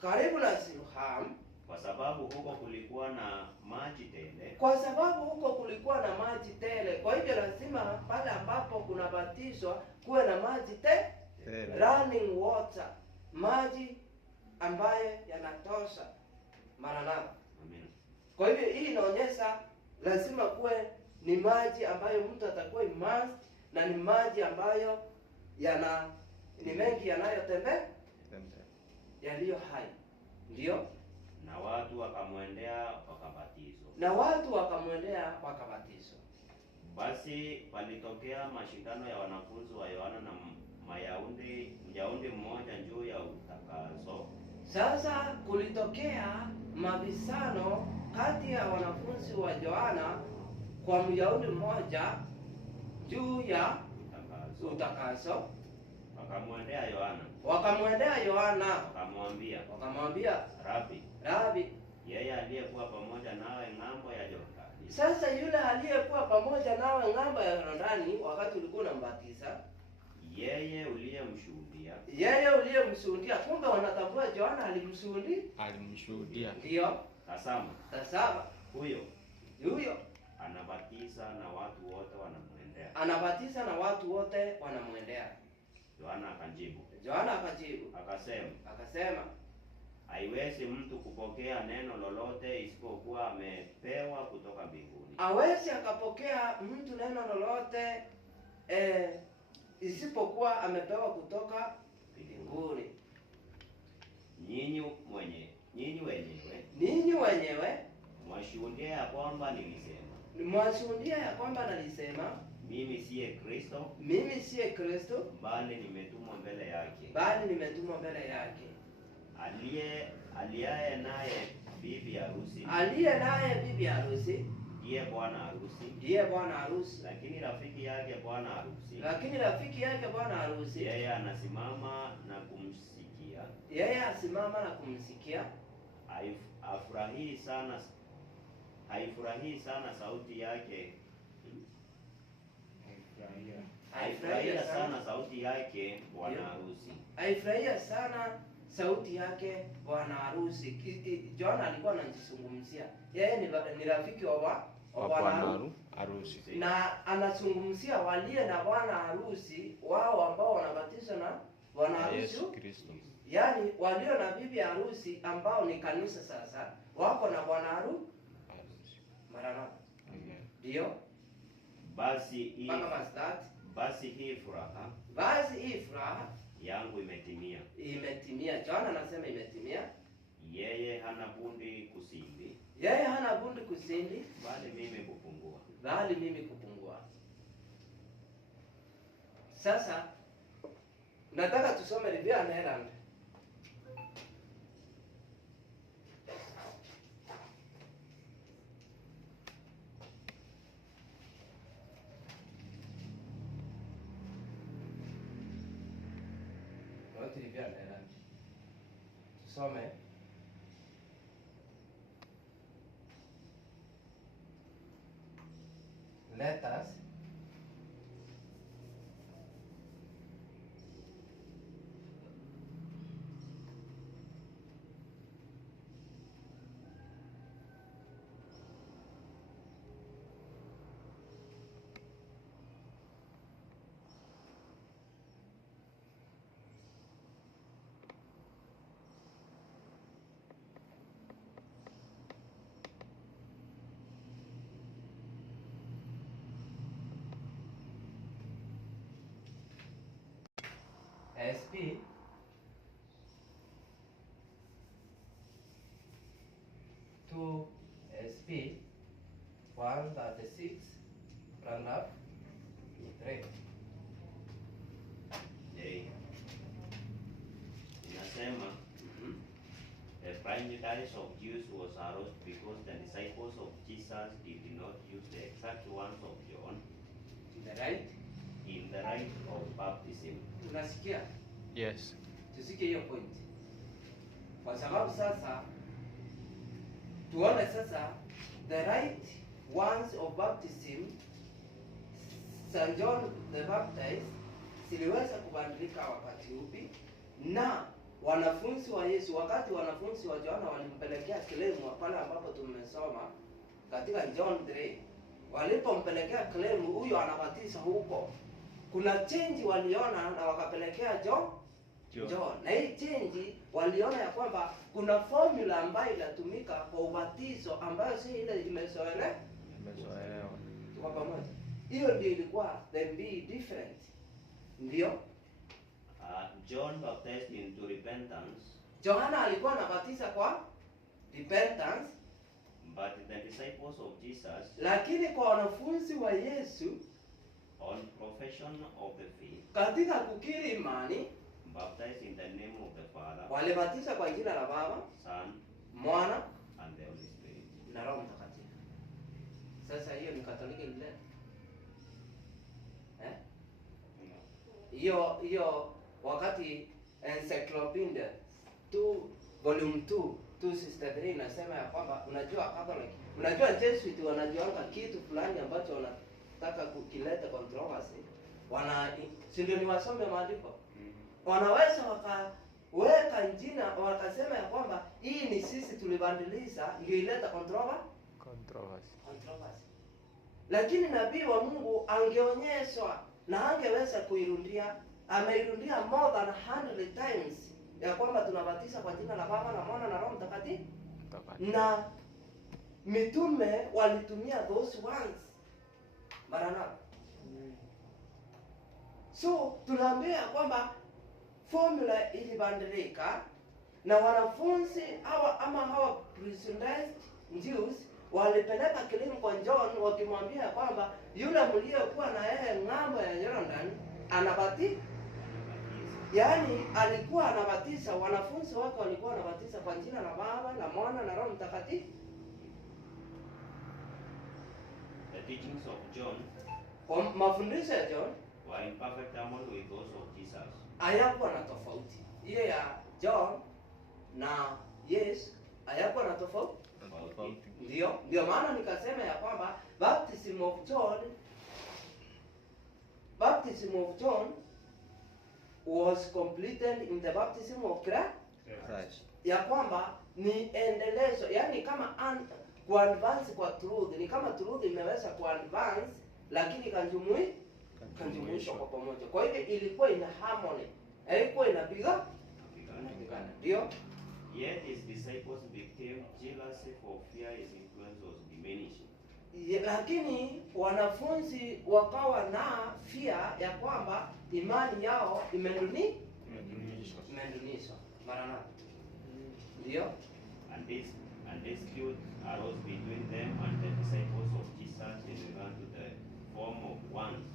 karibu na Siloam, kwa sababu huko kulikuwa na maji tele. kwa sababu huko kulikuwa na maji tele. Kwa hivyo lazima pale ambapo kunabatizwa kuwe na maji tele, running water, maji ambayo yanatosha. Maranatha. Amen. Kwa hivyo hii inaonyesha lazima kuwe ni maji ambayo mtu atakuwa immersed, na ni maji ambayo ni mengi yanayotembea yaliyo hai. Ndio? Na watu wakamwendea wakabatizwa. Na watu wakamwendea wakabatizwa. Basi palitokea mashindano ya wanafunzi wa Yohana na Myahudi mmoja juu ya utakaso. Sasa kulitokea mabishano kati ya wanafunzi wa Yohana kwa Myahudi mmoja juu ya utakaso. Wakamwendea Yohana. Wakamwambia, Rabi, yeye aliyekuwa pamoja nawe ng'ambo ya Yordani. Sasa yule aliyekuwa pamoja nawe ng'ambo ya Yordani wakati ulikuwa unambatiza, yeye uliyemshuhudia. Kumbe wanatambua Yohana alimshuhudia. Ndio. Tazama. Huyo anabatiza na watu wote wanamwendea. Yohana akajibu. Akasema, haiwezi mtu kupokea neno lolote isipokuwa amepewa kutoka mbinguni. Hawezi akapokea mtu neno lolote isipokuwa amepewa kutoka mbinguni. Nyinyi wenyewe mwashuhudia ya kwamba nalisema mimi siye Kristo, bali nimetumwa mbele yake. Aliye naye bibi harusi ndiye bwana harusi. Lakini rafiki yake bwana harusi yeye anasimama na kumsikia. Haifurahii sana sauti yake. Haifurahia sana sauti yake bwana harusi. Haifurahia sana sauti yake bwana harusi. Yohana alikuwa anajizungumzia. Yeye ni rafiki wa bwana harusi. Na anazungumzia walie na bwana harusi wao ambao wanabatizwa na bwana harusi Yesu Kristo. Yaani walio na bibi harusi ambao ni kanisa sasa wako na bwana harusi. Maranatha. Ndio. Basi hii furaha yangu imetimia. Yohana anasema imetimia. Yeye hana bundi kusindi, bali mimi kupungua. Sasa nataka tusome Review and Herald. Tusome letters SP 2 SP 136 paragraph 3. Inasema the prejudice of Jews was aroused because the disciples of Jesus did not use the exact ones of John in the rite of baptism. Unasikia? Yes. Tusikie hiyo point. Kwa sababu sasa tuone sasa the right ones of baptism St. John the Baptist siliweza kubadilika wakati upi, na wanafunzi wa Yesu, wakati wanafunzi wa Yohana walimpelekea kilemu pale ambapo tumesoma katika John 3, walipompelekea kilemu huyo anabatiza huko, kuna change waliona na wakapelekea John. Na hii change waliona ya kwamba kuna formula ambayo inatumika kwa ubatizo ambayo si ile imezoelewa. Kwa pamoja. Hiyo ndio ilikuwa the big difference. Ndio? John baptized into repentance. Yohana alikuwa anabatiza kwa repentance, But the disciples of Jesus, lakini kwa wanafunzi wa Yesu on profession of the faith, katika kukiri imani, baptized in the name of the Father, walibatiza kwa jina la Baba, Son, Mwana and the Holy Spirit. na Roho Mtakatifu. Sasa hiyo ni Katoliki ile. Hiyo wakati Encyclopedia 2 volume 2 263 inasema ya kwamba unajua Catholic, unajua Jesuit wanajuanga kitu fulani ambacho wanataka kukileta controversy, si ndio? Ni wasome maandiko, wanaweza wakaweka jina wakasema ya kwamba hii ni sisi tulibadilisha ndio ileta controversy. Lakini nabii wa Mungu angeonyeshwa na angeweza kuirundia, ameirundia more than 100 times ya kwamba tunabatiza kwa jina la Baba na Mwana na Roho Mtakatifu. Na mitume walitumia those words Maranatha. So tunaambia kwamba formula ilibadilika na wanafunzi hawa Presbyterian Jews walipeleka kilimo kwa John wakimwambia kwamba yule mliyekuwa na yeye ng'ambo ya Jordan anabatiza. Yaani alikuwa anabatiza, wanafunzi wake walikuwa wanabatiza kwa jina la Baba, la Mwana na Roho Mtakatifu. The teachings of John, Kwa mafundisho ya John were in perfect harmony with those of Jesus. hayakuwa na tofauti. Hiyo ya John na Yesu hayakuwa na tofauti. Ndio maana nikasema ya kwamba baptism of John was completed in the baptism of Christ. Ya kwamba ni endelezo, yani kama kuadvance kwa truth, ni kama truth imeweza kuadvance lakini kanjumuishwa kwa pamoja. Kwa hivyo ilikuwa ina harmony, haikuwa inapigana. Ndio? Yet his disciples became jealous for fear his influence was diminishing. Lakini wanafunzi wakawa na fear ya kwamba imani yao imedunishwa. Maranatha. Ndio? And dispute arose between them and the disciples of Jesus in regard to the form of ones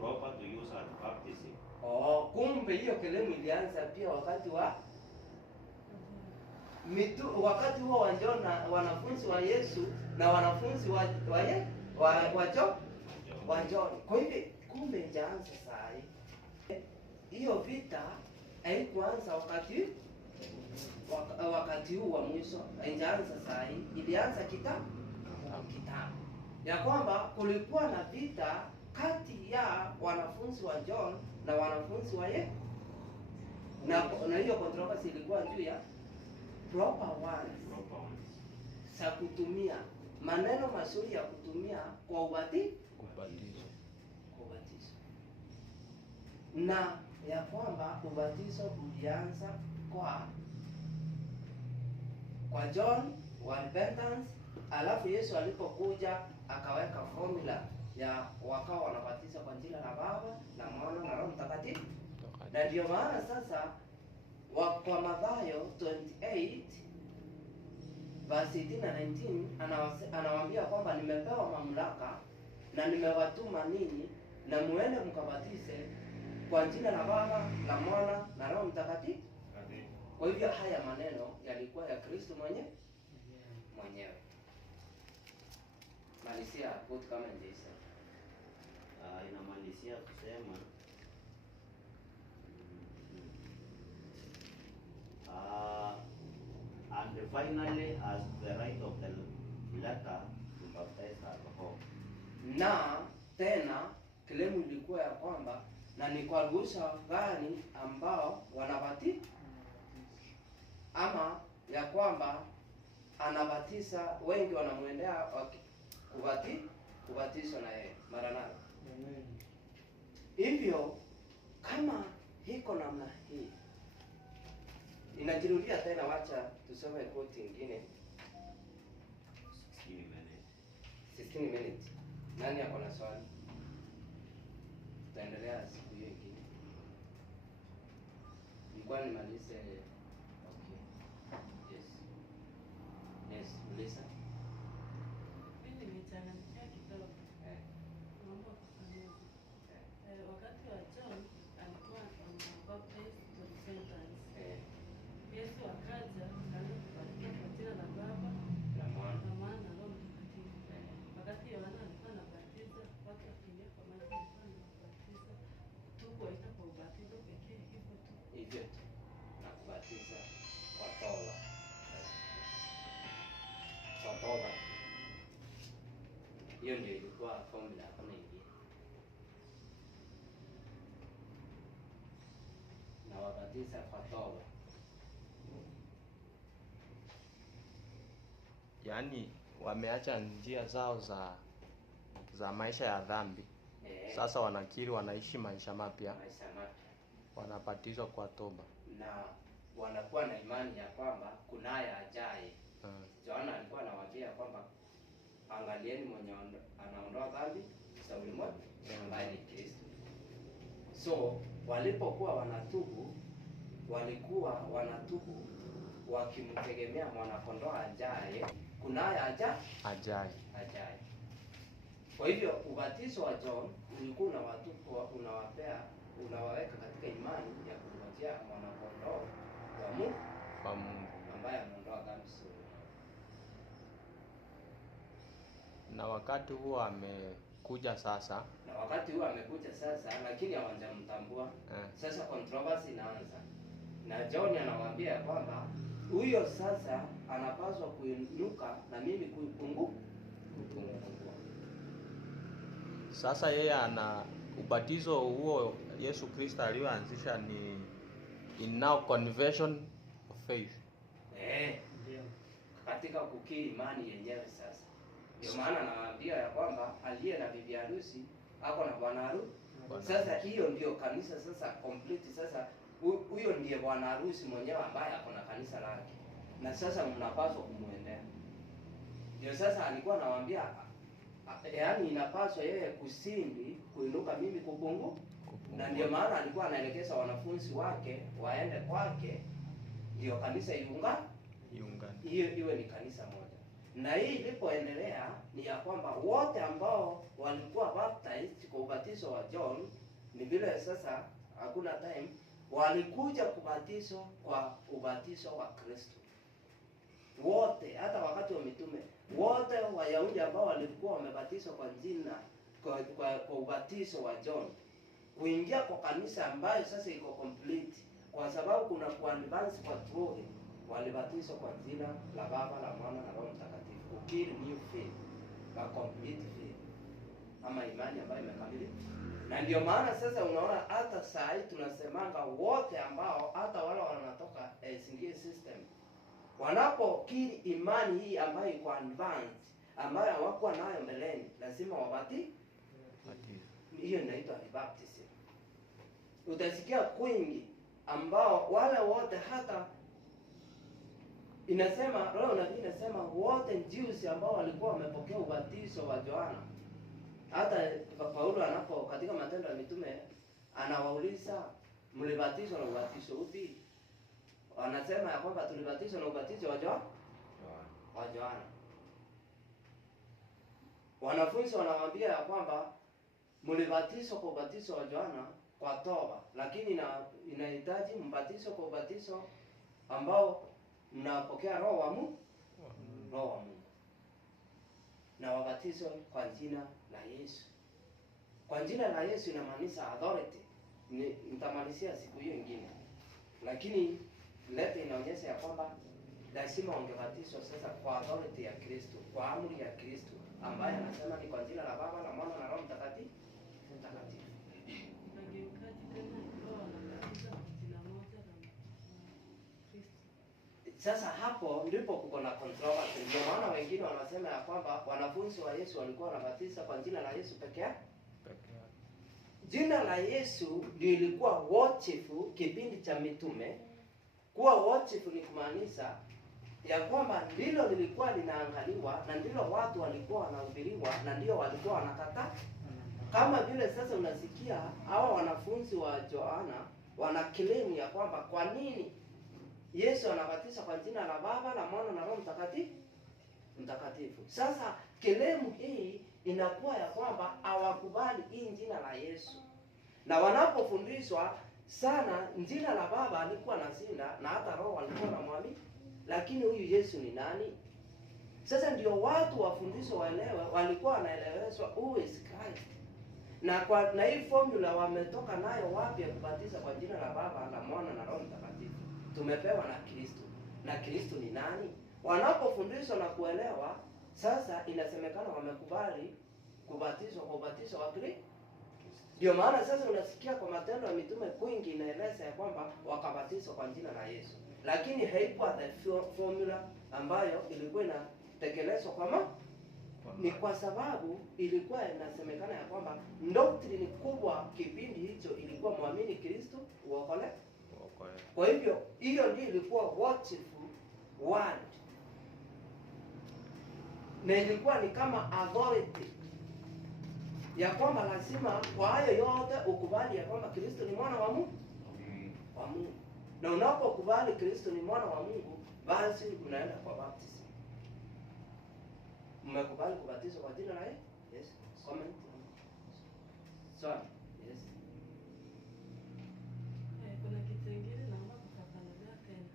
proper to use at baptism. Kumbe hiyo kelemu ilianza pia wakati huo wa John na wanafunzi wa Yesu na wanafunzi wa John. Kwa hivyo kumbe ilianza saa hii. Hiyo vita haikuanza wakati huu wa mwisho, haijaanza saa hii, ilianza kitambo. Ya kwamba kulikuwa na vita kati ya wanafunzi wa John na wanafunzi wa Yesu. Na hiyo controversy ilikuwa juu ya proper ones. Sa kutumia maneno mazuri ya kutumia kwa ubatizo. Na ya kwamba ubatizo ulianza kwa John wa repentance, alafu Yesu alipokuja akaweka formula ya wakawa wanabatiza kwa jina la Baba na Mwana na Roho Mtakatifu. Na ndio maana sasa kwa Mathayo 28 verse 18 na 19 anawaambia kwamba nimepewa mamlaka na nimewatuma ninyi na muende mkabatize kwa jina la Baba, la Mwana na Roho Mtakatifu. Kwa hivyo haya maneno yalikuwa ya Kristo mwenyewe. Malisia put kama njisa. Inamalizia kusema and finally as the right of the letter to baptize alcohol. Na tena kilemu ilikuwa ya kwamba na ni kwa ruhusa gani ambao wanabatiza ama ya kwamba anabatiza, wengi wanamwendea kubatizwa na yeye. Maranatha. Amen. Hivyo kama hiko namna hii inajirudia tena, wacha tusome quote nyingine. 16 minutes. Nani ako na swali? Tutaendelea siku hiyo nyingine. Nilikuwa nimalize. Okay. Yes. Yes, Lisa. Mimi nimechanganyikiwa kidogo. Naomba kufafanua. Wakati wa John alikuwa baptized to repentance. Yesu akaja akaanza kubatiza kwa jina la Baba Na mwana. na Mwana na Roho Mtakatifu. Wakati Yohana alikuwa anabatiza, watu wakiingia kwa maji alikuwa anabatiza tu kuwaita kwa ubatizo pekee, hivyo tu. Hivyo tu. Na kubatiza kwa toba. Kwa toba. Hiyo ndio ilikuwa formula, hakuna ingine. Na wabatiza kwa toba. Yaani wameacha njia zao za maisha ya dhambi. Sasa wanakiri, wanaishi maisha mapya, Maisha mapya. wanabatizwa kwa toba. Na wanakuwa na imani ya kwamba kunaye ajaye. Yohana alikuwa anawaambia kwamba angalieni mwenye anaondoa dhambi za ulimwengu, ambaye ni Kristo. So walipokuwa wanatubu, walikuwa wanatubu wakimtegemea mwanakondoo ajaye, kunaye Ajaye. ajaye. Kwa hivyo ubatizo wa John ulikuwa unawaweka katika imani ya kungojea mwanakondoo wa Mungu Kwa Mungu. ambaye ameondoa dhambi zote. Na wakati huo amekuja sasa. Na wakati huo amekuja sasa, lakini hawajamtambua. Sasa controversy inaanza. Na John anawaambia ya kwamba huyo sasa anapaswa kuinuka na mimi kupungua. Sasa yeye ana ubatizo huo Yesu Kristo alioanzisha ni in now conversion of faith. Ndio. Katika kukiri imani yenyewe sasa. Ndio maana anawaambia ya kwamba aliye na bibi harusi ako na bwana harusi. Sasa hiyo ndio kanisa sasa complete. Sasa huyo ndiye bwana harusi mwenyewe ambaye ako na kanisa lake. Na sasa mnapaswa kumwendea. Ndio sasa alikuwa anawaambia, yaani inapaswa yeye kusindi kuinuka, mimi kupungua. Na ndio maana alikuwa anaelekeza wanafunzi wake waende kwake, ndio kanisa iungane. Hiyo iwe ni kanisa moja. Na hii ilipoendelea ni ya kwamba wote ambao walikuwa baptized kwa ubatizo wa John, ni vile sasa hakuna time, walikuja kubatizwa kwa ubatizo wa Kristo. Wote, hata wakati wa mitume, wote Wayahudi ambao walikuwa wamebatizwa kwa jina kwa ubatizo wa John, kuingia kwa kanisa ambayo sasa iko complete, kwa sababu kuna kuadvance kwa truth, walibatizwa kwa jina la Baba, la Mwana na Roho Mtakatifu. Ukiri new faith, a complete faith, ama imani ambayo imekamilika. Na ndio maana sasa unaona hata saa hii tunasemanga wote ambao hata wale wanatoka SNDA system wanapokiri imani hii ambayo iko advanced, ambayo hawakuwa nayo mbeleni, lazima wabati. Hiyo inaitwa baptism. Utasikia kwingi ambao wale wote, hata inasema roho nabii inasema wote Jews ambao walikuwa wamepokea ubatizo wa Yohana. Hata Paulo anapo katika Matendo ya Mitume anawauliza, mlibatizwa na ubatizo upi? Wanasema ya kwamba tulibatizwa na ubatizo wa Yohana. Wanafunzi wanamwambia ya kwamba mlibatizwa kwa ubatizo wa Yohana kwa toba, lakini inahitaji mbatizo kwa ubatizo ambao mnapokea roho wa Mungu. Na wabatizo kwa jina la Yesu. Kwa jina la Yesu inamaanisha authority. Nitamalizia siku hiyo nyingine. Lakini lete inaonyesha ya kwamba lazima ungebatizwa sasa kwa authority ya Kristo, kwa amri ya Kristo ambaye anasema ni kwa jina la Baba, la Mwana na Roho Mtakatifu. Sasa hapo ndipo kuko na controversy. Ndio maana wengine wanasema ya kwamba wanafunzi wa Yesu walikuwa wanabatiza kwa jina la Yesu peke yake. Jina la Yesu ndio ilikuwa worship kipindi cha mitume. Kuwa worship ni kumaanisha ya kwamba ndilo lilikuwa linaangaliwa na ndilo watu walikuwa wanahubiriwa na ndio walikuwa wanakataa. Kama vile sasa unasikia hawa wanafunzi wa Yohana wana claim ya kwamba kwa nini Yesu anabatiza kwa jina la Baba, la Mwana na Roho Mtakatifu. Sasa claim hii inakuwa ya kwamba hawakubali hii jina la Yesu. Na wanapofundishwa sana jina la Baba alikuwa nasinda na hata Roho alikuwa anamwamini. Lakini huyu Yesu ni nani? Sasa ndio watu wafundishwe waelewe, walikuwa wanaeleweshwa who is Christ. Na hii formula wametoka nayo wapi ya kubatiza kwa jina la Baba, la Mwana na Roho Mtakatifu? Tumepewa na Kristo. Na Kristo ni nani? Wanapofundishwa na kuelewa, sasa inasemekana wamekubali kubatizwa kwa ubatizo wa Kristo. Ndio maana sasa unasikia kwa Matendo ya Mitume kwingi inaeleza ya kwamba wakabatizwa kwa jina la Yesu. Lakini haikuwa the formula ambayo ilikuwa inatekelezwa ni kwa sababu ilikuwa inasemekana ya kwamba doctrine kubwa kipindi hicho ilikuwa muamini Kristo uokole. Kwa hivyo hiyo ndio ilikuwa worshipful word. Na ilikuwa ni kama authority ya kwamba lazima kwa hayo yote ukubali ya kwamba Kristo ni mwana wa Mungu. Wa Mungu. Na unapokubali Kristo ni mwana wa Mungu, basi unaenda kwa baptism. Mmekubali kubatizwa kwa jina la Yesu? Yes. Comment. Sorry. Yes. Kuna kitu kingine naomba kufafanua tena.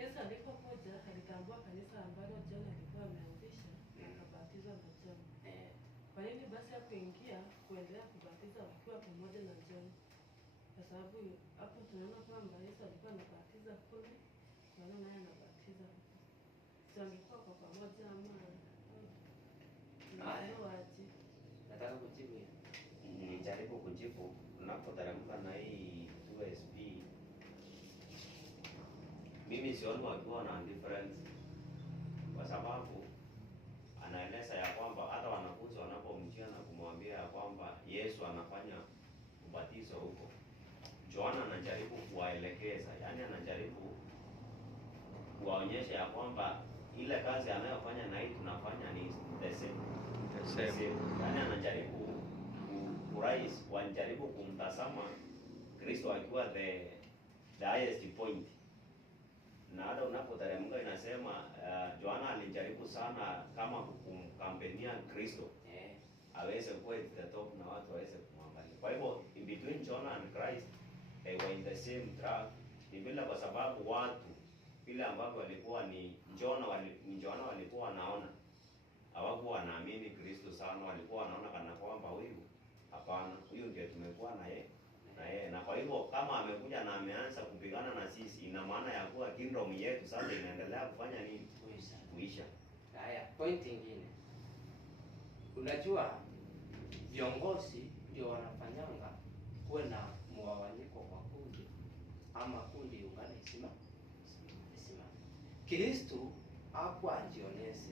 Yesu alipokuja alitambua kanisa ambalo John alikuwa ameanzisha na akabatizwa na John. Kwa nini basi hakuingia kuendelea kubatiza wakiwa pamoja na John? Kwa sababu hapo tunaona kwamba Yesu alikuwa anabatiza kule, John naye anabatiza huko. Sio angekuwa kwa pamoja ama waje. Nataka kujibu hiyo. Nijaribu kujibu. Unapoteremka na hii 2SP, mimi sioni wakiwa na difference, kwa sababu anaeleza ya kwamba hata wanafunzi wanapomjia na kumwambia ya kwamba Yesu anafanya ubatizo huko, Yohana anajaribu kuwaelekeza, yani anajaribu kuwaonyesha ya kwamba ile kazi anayofanya na hii tunafanya ni the same. Yani anajaribu kurais, wanajaribu kumtazama Kristo akiwa the highest point. Na hata unapoteremka inasema Yohana alijaribu sana kama kumkampenia Kristo aweze kuwa at the top na watu waweze kumwangalia. Kwa hivyo in between John and Christ they were in the same track. Ni bila kwa sababu watu vile ambavyo walikuwa ni John walikuwa wanaona, hawakuwa wanaamini Kristo sana, walikuwa wanaona kana kwamba huyu hapana, huyu ndiye tumekuwa na yeye. Na kwa hivyo kama amekuja na ameanza kupigana na sisi, ina maana ya kuwa kingdom yetu sasa inaendelea kufanya nini? Kuisha. Haya, point nyingine. Unajua viongozi ndio wanafanyanga kuwe na mwawanyiko kwa kundi ama kundi ungane isima. Kristo hapo ajionese.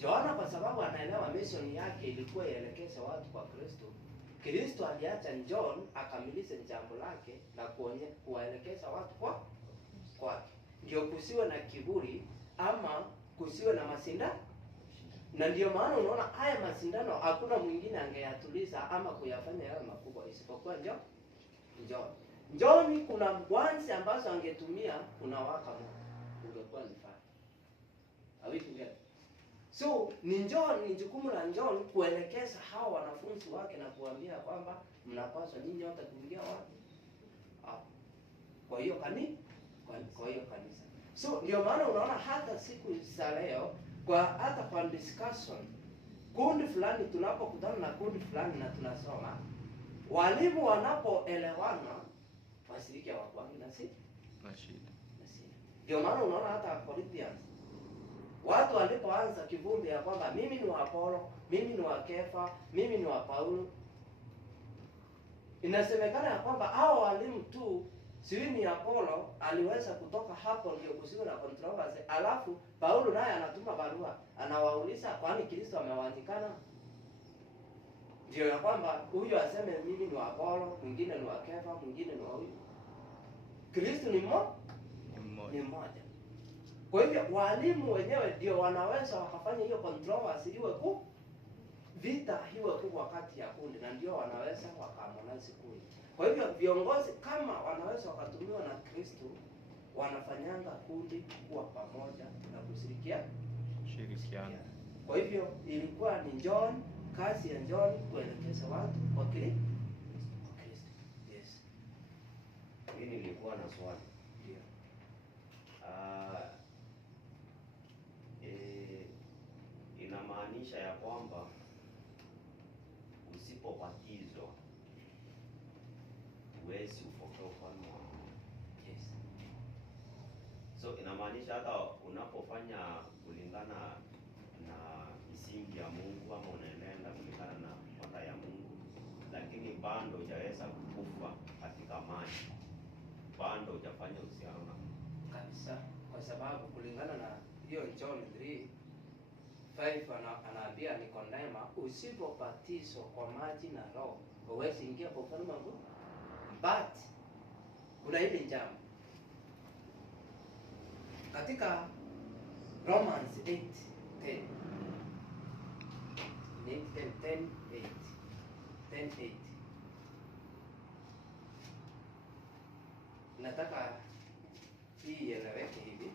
Yohana kwa sababu anaelewa mission yake ilikuwa ielekeze watu kwa Kristo. Kristo aliacha John akamilishe jambo lake na kuwaelekeza watu kwake. Ndio kusiwe na kiburi ama kusiwe na masindano. Na ndio maana unaona haya masindano hakuna mwingine angeyatuliza ama kuyafanya yawe makubwa isipokuwa John kuna mwanzi ambazo angetumia unawaka moto. Ungekuwa ni faa. Hawikuja. So ni jukumu la John kuelekeza hao wanafunzi wake na kuambia kwamba mnapaswa nyinyi wote kuingia wapi? Kwa hiyo kanisa. So ndio maana unaona hata siku za leo hata kwa discussion kundi fulani, tunapokutana na kundi fulani na tunasoma, walimu wanapoelewana washiriki hawakuangi na shida. Ndio maana unaona hata Corinthians watu walipoanza kivumbi ya kwamba mimi ni wa Apolo, mimi ni wa Kefa, mimi ni wa Paulo, inasemekana ya kwamba hao walimu tu sijui ni Apollo aliweza kutoka hapo ndio kusiwe na controversy. Alafu Paulo naye anatuma barua, anawauliza kwani Kristo amewaandikana? Ndio ya kwamba huyu aseme mimi ni wa Apollo, mwingine ni wa Kefa, mwingine ni wa huyu. Kristo ni mmoja. Kwa hivyo walimu wenyewe ndio wanaweza wakafanya hiyo controversy iwe vita iwe kubwa kati ya kundi, na ndio wanaweza wakaharmonize kundi. Kwa hivyo viongozi kama wanaweza wakatumiwa na Kristo, wanafanyanga kundi kuwa pamoja na kushirikiana. Kwa hivyo ilikuwa ni John, kazi ya John kuelekeza watu kwa Kristo. Yes. Mimi nilikuwa na swali. Ndio. Inamaanisha ya kwamba usipobatizwa huwezi upokea ufalme wa Mungu. Yes. So inamaanisha hata unapofanya kulingana na misingi ya Mungu ama unaenenda kulingana na mada ya Mungu, lakini bado hujaweza kukufa katika maji, bado hujafanya uhusiano na Mungu Kabisa, kwa sababu kulingana na hiyo John 3:5 anaambia Nikodema, usipobatizwa kwa maji na Roho huwezi ingia kwa ufalme wa Mungu. But kuna hili jambo katika Romans 8:10, 10:8 nataka hii ieleweke hivi.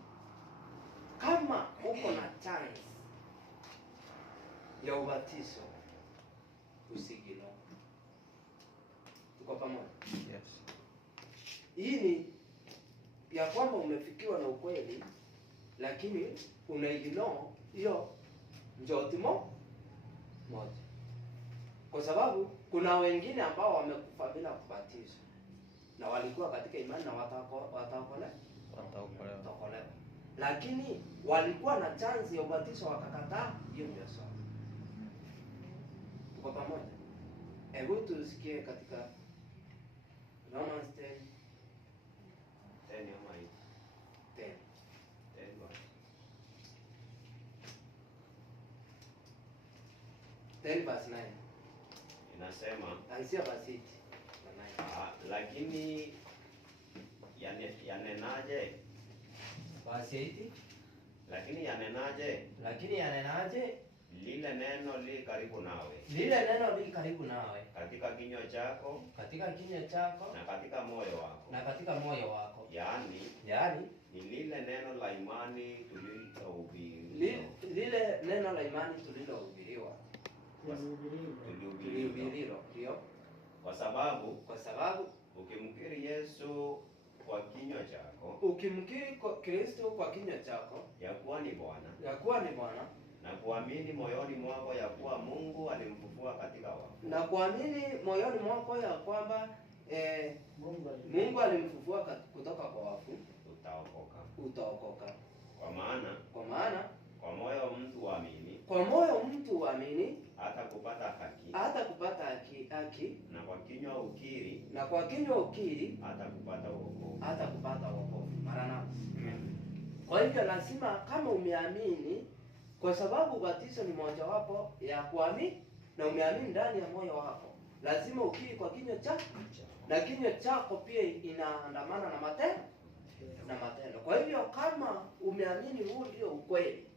Kama uko na chance ya ubatizo, usigino. Tuko pamoja? Yes. Hii ni ya kwamba umefikiwa na ukweli, lakini unaigino hiyo njoti moja. Kwa sababu kuna wengine ambao wamekufa bila kubatizwa na walikuwa katika imani na wataokolewa. Lakini walikuwa na chance ya ubatizo wakakataa, hiyo ndio sawa. Tuko pamoja? Hebu tusikie katika Romans 10:10. 10:9. inasema Ansia basi 8. lakini yanenaje? Basi 8. Lakini yanenaje? Lakini yanenaje? Lile neno li karibu nawe, Lile neno li karibu nawe, katika kinywa chako katika kinywa chako na katika moyo wako, na katika moyo wako. yaani Ni lile neno la imani tulilohubiriwa. lile neno la imani tulilohubiriwa. Ndio. Kwa sababu ukimkiri Yesu kwa kinywa chako, ukimkiri Kristo kwa kinywa chako ya kuwa ni Bwana, na kuamini moyoni mwako ya kuwa Mungu alimfufua katika wafu, na kuamini moyoni mwako ya kwamba Mungu alimfufua kutoka kwa wafu, utaokoka. Kwa maana kwa moyo mtu huamini hata kupata haki, na kwa kinywa ukiri hata kupata wokovu. Maranatha. Kwa hivyo lazima kama umeamini, kwa sababu ubatizo ni mojawapo ya kuamini, na umeamini ndani ya moyo wako, lazima ukiri kwa kinywa chako, na kinywa chako pia inaandamana na matendo. Kwa hivyo kama umeamini huu ndio ukweli,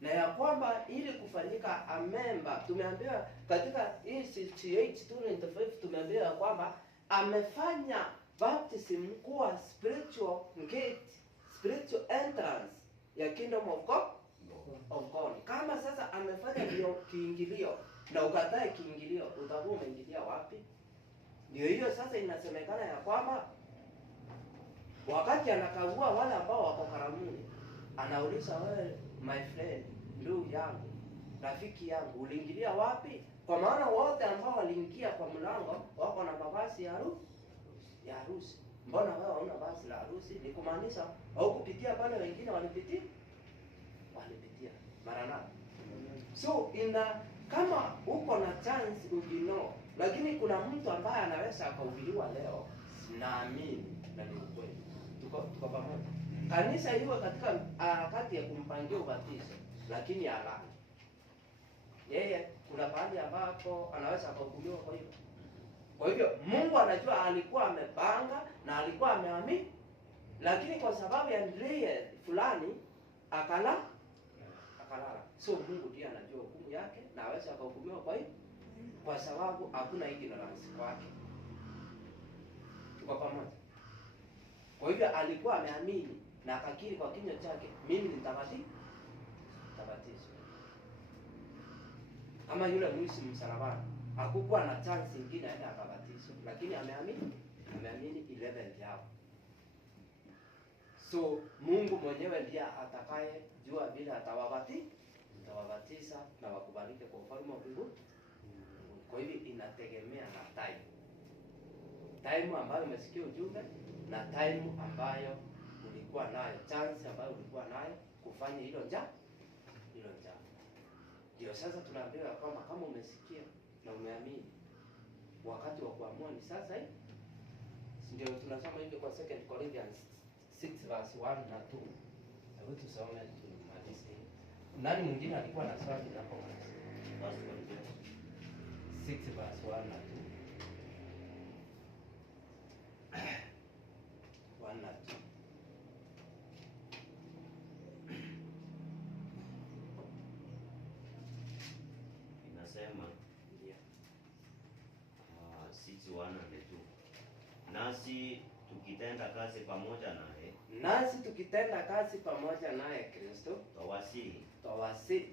na ya kwamba ili kufanyika a member, tumeambiwa katika hii 68:295 tumeambiwa ya kwamba amefanya baptism kuwa spiritual gate, spiritual entrance ya kingdom of God. Kama sasa amefanya ndio kiingilio na ukatae kiingilio, utakuwa umeingilia wapi? Ndio hiyo sasa inasemekana ya kwamba wakati anakagua wale ambao wako karamuni, anauliza, wewe my friend, ndugu yangu, rafiki yangu, uliingilia wapi? Kwa maana wote ambao waliingia kwa mlango wako na mavazi ya harusi. Mbona wewe hauna vazi la harusi? Ni kumaanisha haukupitia pale wengine walipitia. Maranatha. So kama uko na chance lakini kuna mtu ambaye anaweza akahubiriwa leo, naamini na ni ukweli. Tuko pamoja. Kanisa hiyo katika harakati ya kumpangia ubatizo, lakini alani yeye, kuna bahali ambapo anaweza akahukumiwa kwa hivyo. Kwa hivyo Mungu anajua alikuwa amepanga na alikuwa ameamini, lakini kwa sababu ya ndiye fulani akalala. So Mungu ndiye anajua hukumu yake na aweza akahukumiwa kwa hivyo, kwa sababu hakuna ignorance kwake. Tuko pamoja. Kwa hivyo alikuwa ameamini na akakiri kwa kinywa chake, mimi nitabatizwa. Kama yule mwizi msalabani, hakukuwa na chance nyingine aende akabatizwa, lakini ameamini 11 yao. So Mungu mwenyewe ndiye atakaye jua vile atawabatiza na wakubalike kwa ufalme wa mbinguni. Kwa hivyo inategemea na time ambayo umesikia ujumbe na time ambayo ulikuwa nayo, chance ambayo ulikuwa nayo kufanya hilo jambo. Ndio sasa tunaambiwa kwamba kama umesikia na umeamini, wakati wa kuamua ni sasa hivi. Ndio tunasoma hivi kwa 2 Corinthians 6 verse 1 na 2. Hebu tusome tumalize. Nani mwingine alikuwa na swali hapo? 6 verse 1 na 2. 1 na 2. Inasema 6:1 and 2. Nasi tukitenda kazi pamoja naye Kristo, twawasihi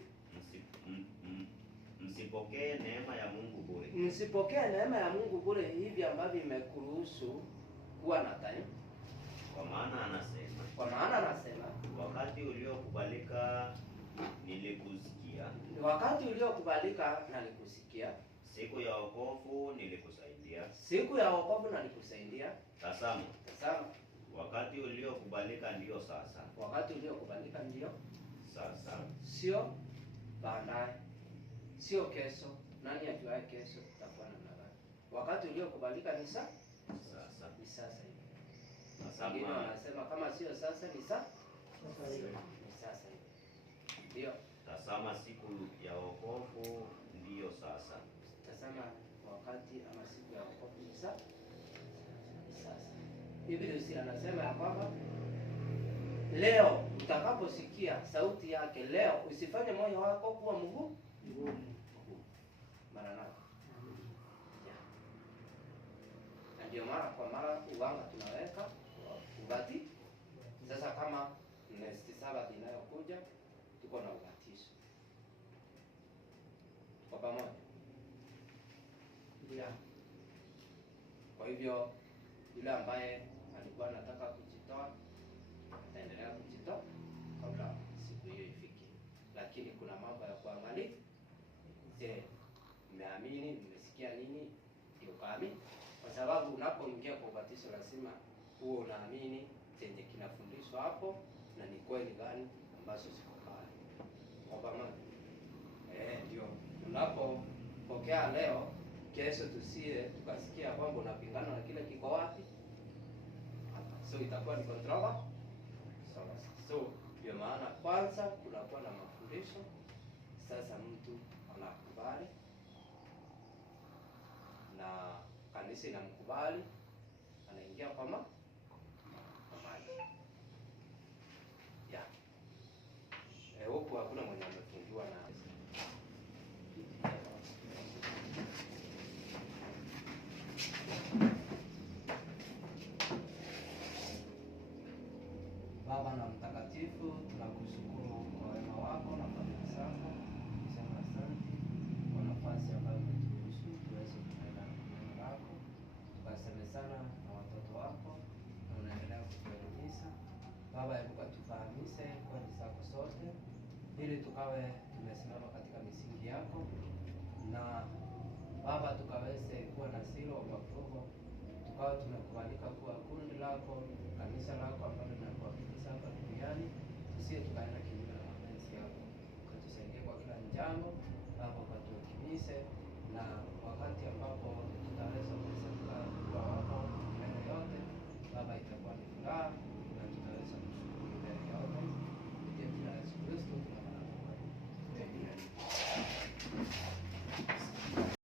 msipokee neema ya Mungu bure. Msipokee neema ya Mungu bure hivi ambavyo imekuruhusu kuwa na time. Kwa maana anasema wakati uliokubalika nalikusikia, siku ya wokovu nilikusaidia. Tazama, wakati uliokubalika ndio sasa. Sio baadaye, sio kesho. Nani ajuaye kesho itakuwa namna gani? Wakati uliokubalika ni sasa hivi. Wengine wanasema kama sio sasa ni sasa hivi. Ndio. Tazama, siku ya wokovu ndiyo sasa. Tazama wakati ama siku ya wokovu ni sasa. Biblia anasema ya kwamba leo utakaposikia sauti yake, leo usifanye moyo wako kuwa mgumu. Maranatha. Ndio mara kwa mara uwanga tunaweka ubatizo. Sasa kama next Sabato inayokuja tuko na ubatizo. Kwa pamoja. Kwa hivyo yule ambaye alikuwa anataka kujitoa ataendelea kujitoa kabla siku hiyo ifike. Lakini kuna mambo ya kuangalia. Je, nimeamini, nimesikia nini ndio kaamini? Kwa sababu unapoingia kwa ubatizo lazima uwe unaamini chenye kinafundishwa hapo na ni kweli gani ambazo ziko pale. Kwa pamoja. Ndio unapopokea leo, kesho tusie tukasikia kwamba unapingana na kile kiko wapi. So itakuwa ni controller. So ndio maana kwanza kunakuwa na mafundisho. Sasa mtu anakubali na kanisa inamkubali, anaingia kwa maji. Huku hakuna mwenye amefungiwa na Baba na Mtakatifu, tunakushukuru kwa wema wako na fadhili zako. Tunasema asante kwa nafasi ambayo umeturuhusu tuweze kuenda na neno lako, tukasemezana na watoto wako na unaendelea kutuelimisha. Baba, hebu katufahamishe kweli zako zote, ili tukawe tumesimama katika misingi yako, na Baba tukaweze kuwa na siri wa mafugo, tukawa tumekubalika kuwa kundi lako, kanisa lako ambalo linakuwakilisha hapa duniani. Tusiye tukaenda kinyume na mapenzi yako. Ukatusaidie kwa kila njambo, Baba ukatuhimize, na wakati ambapo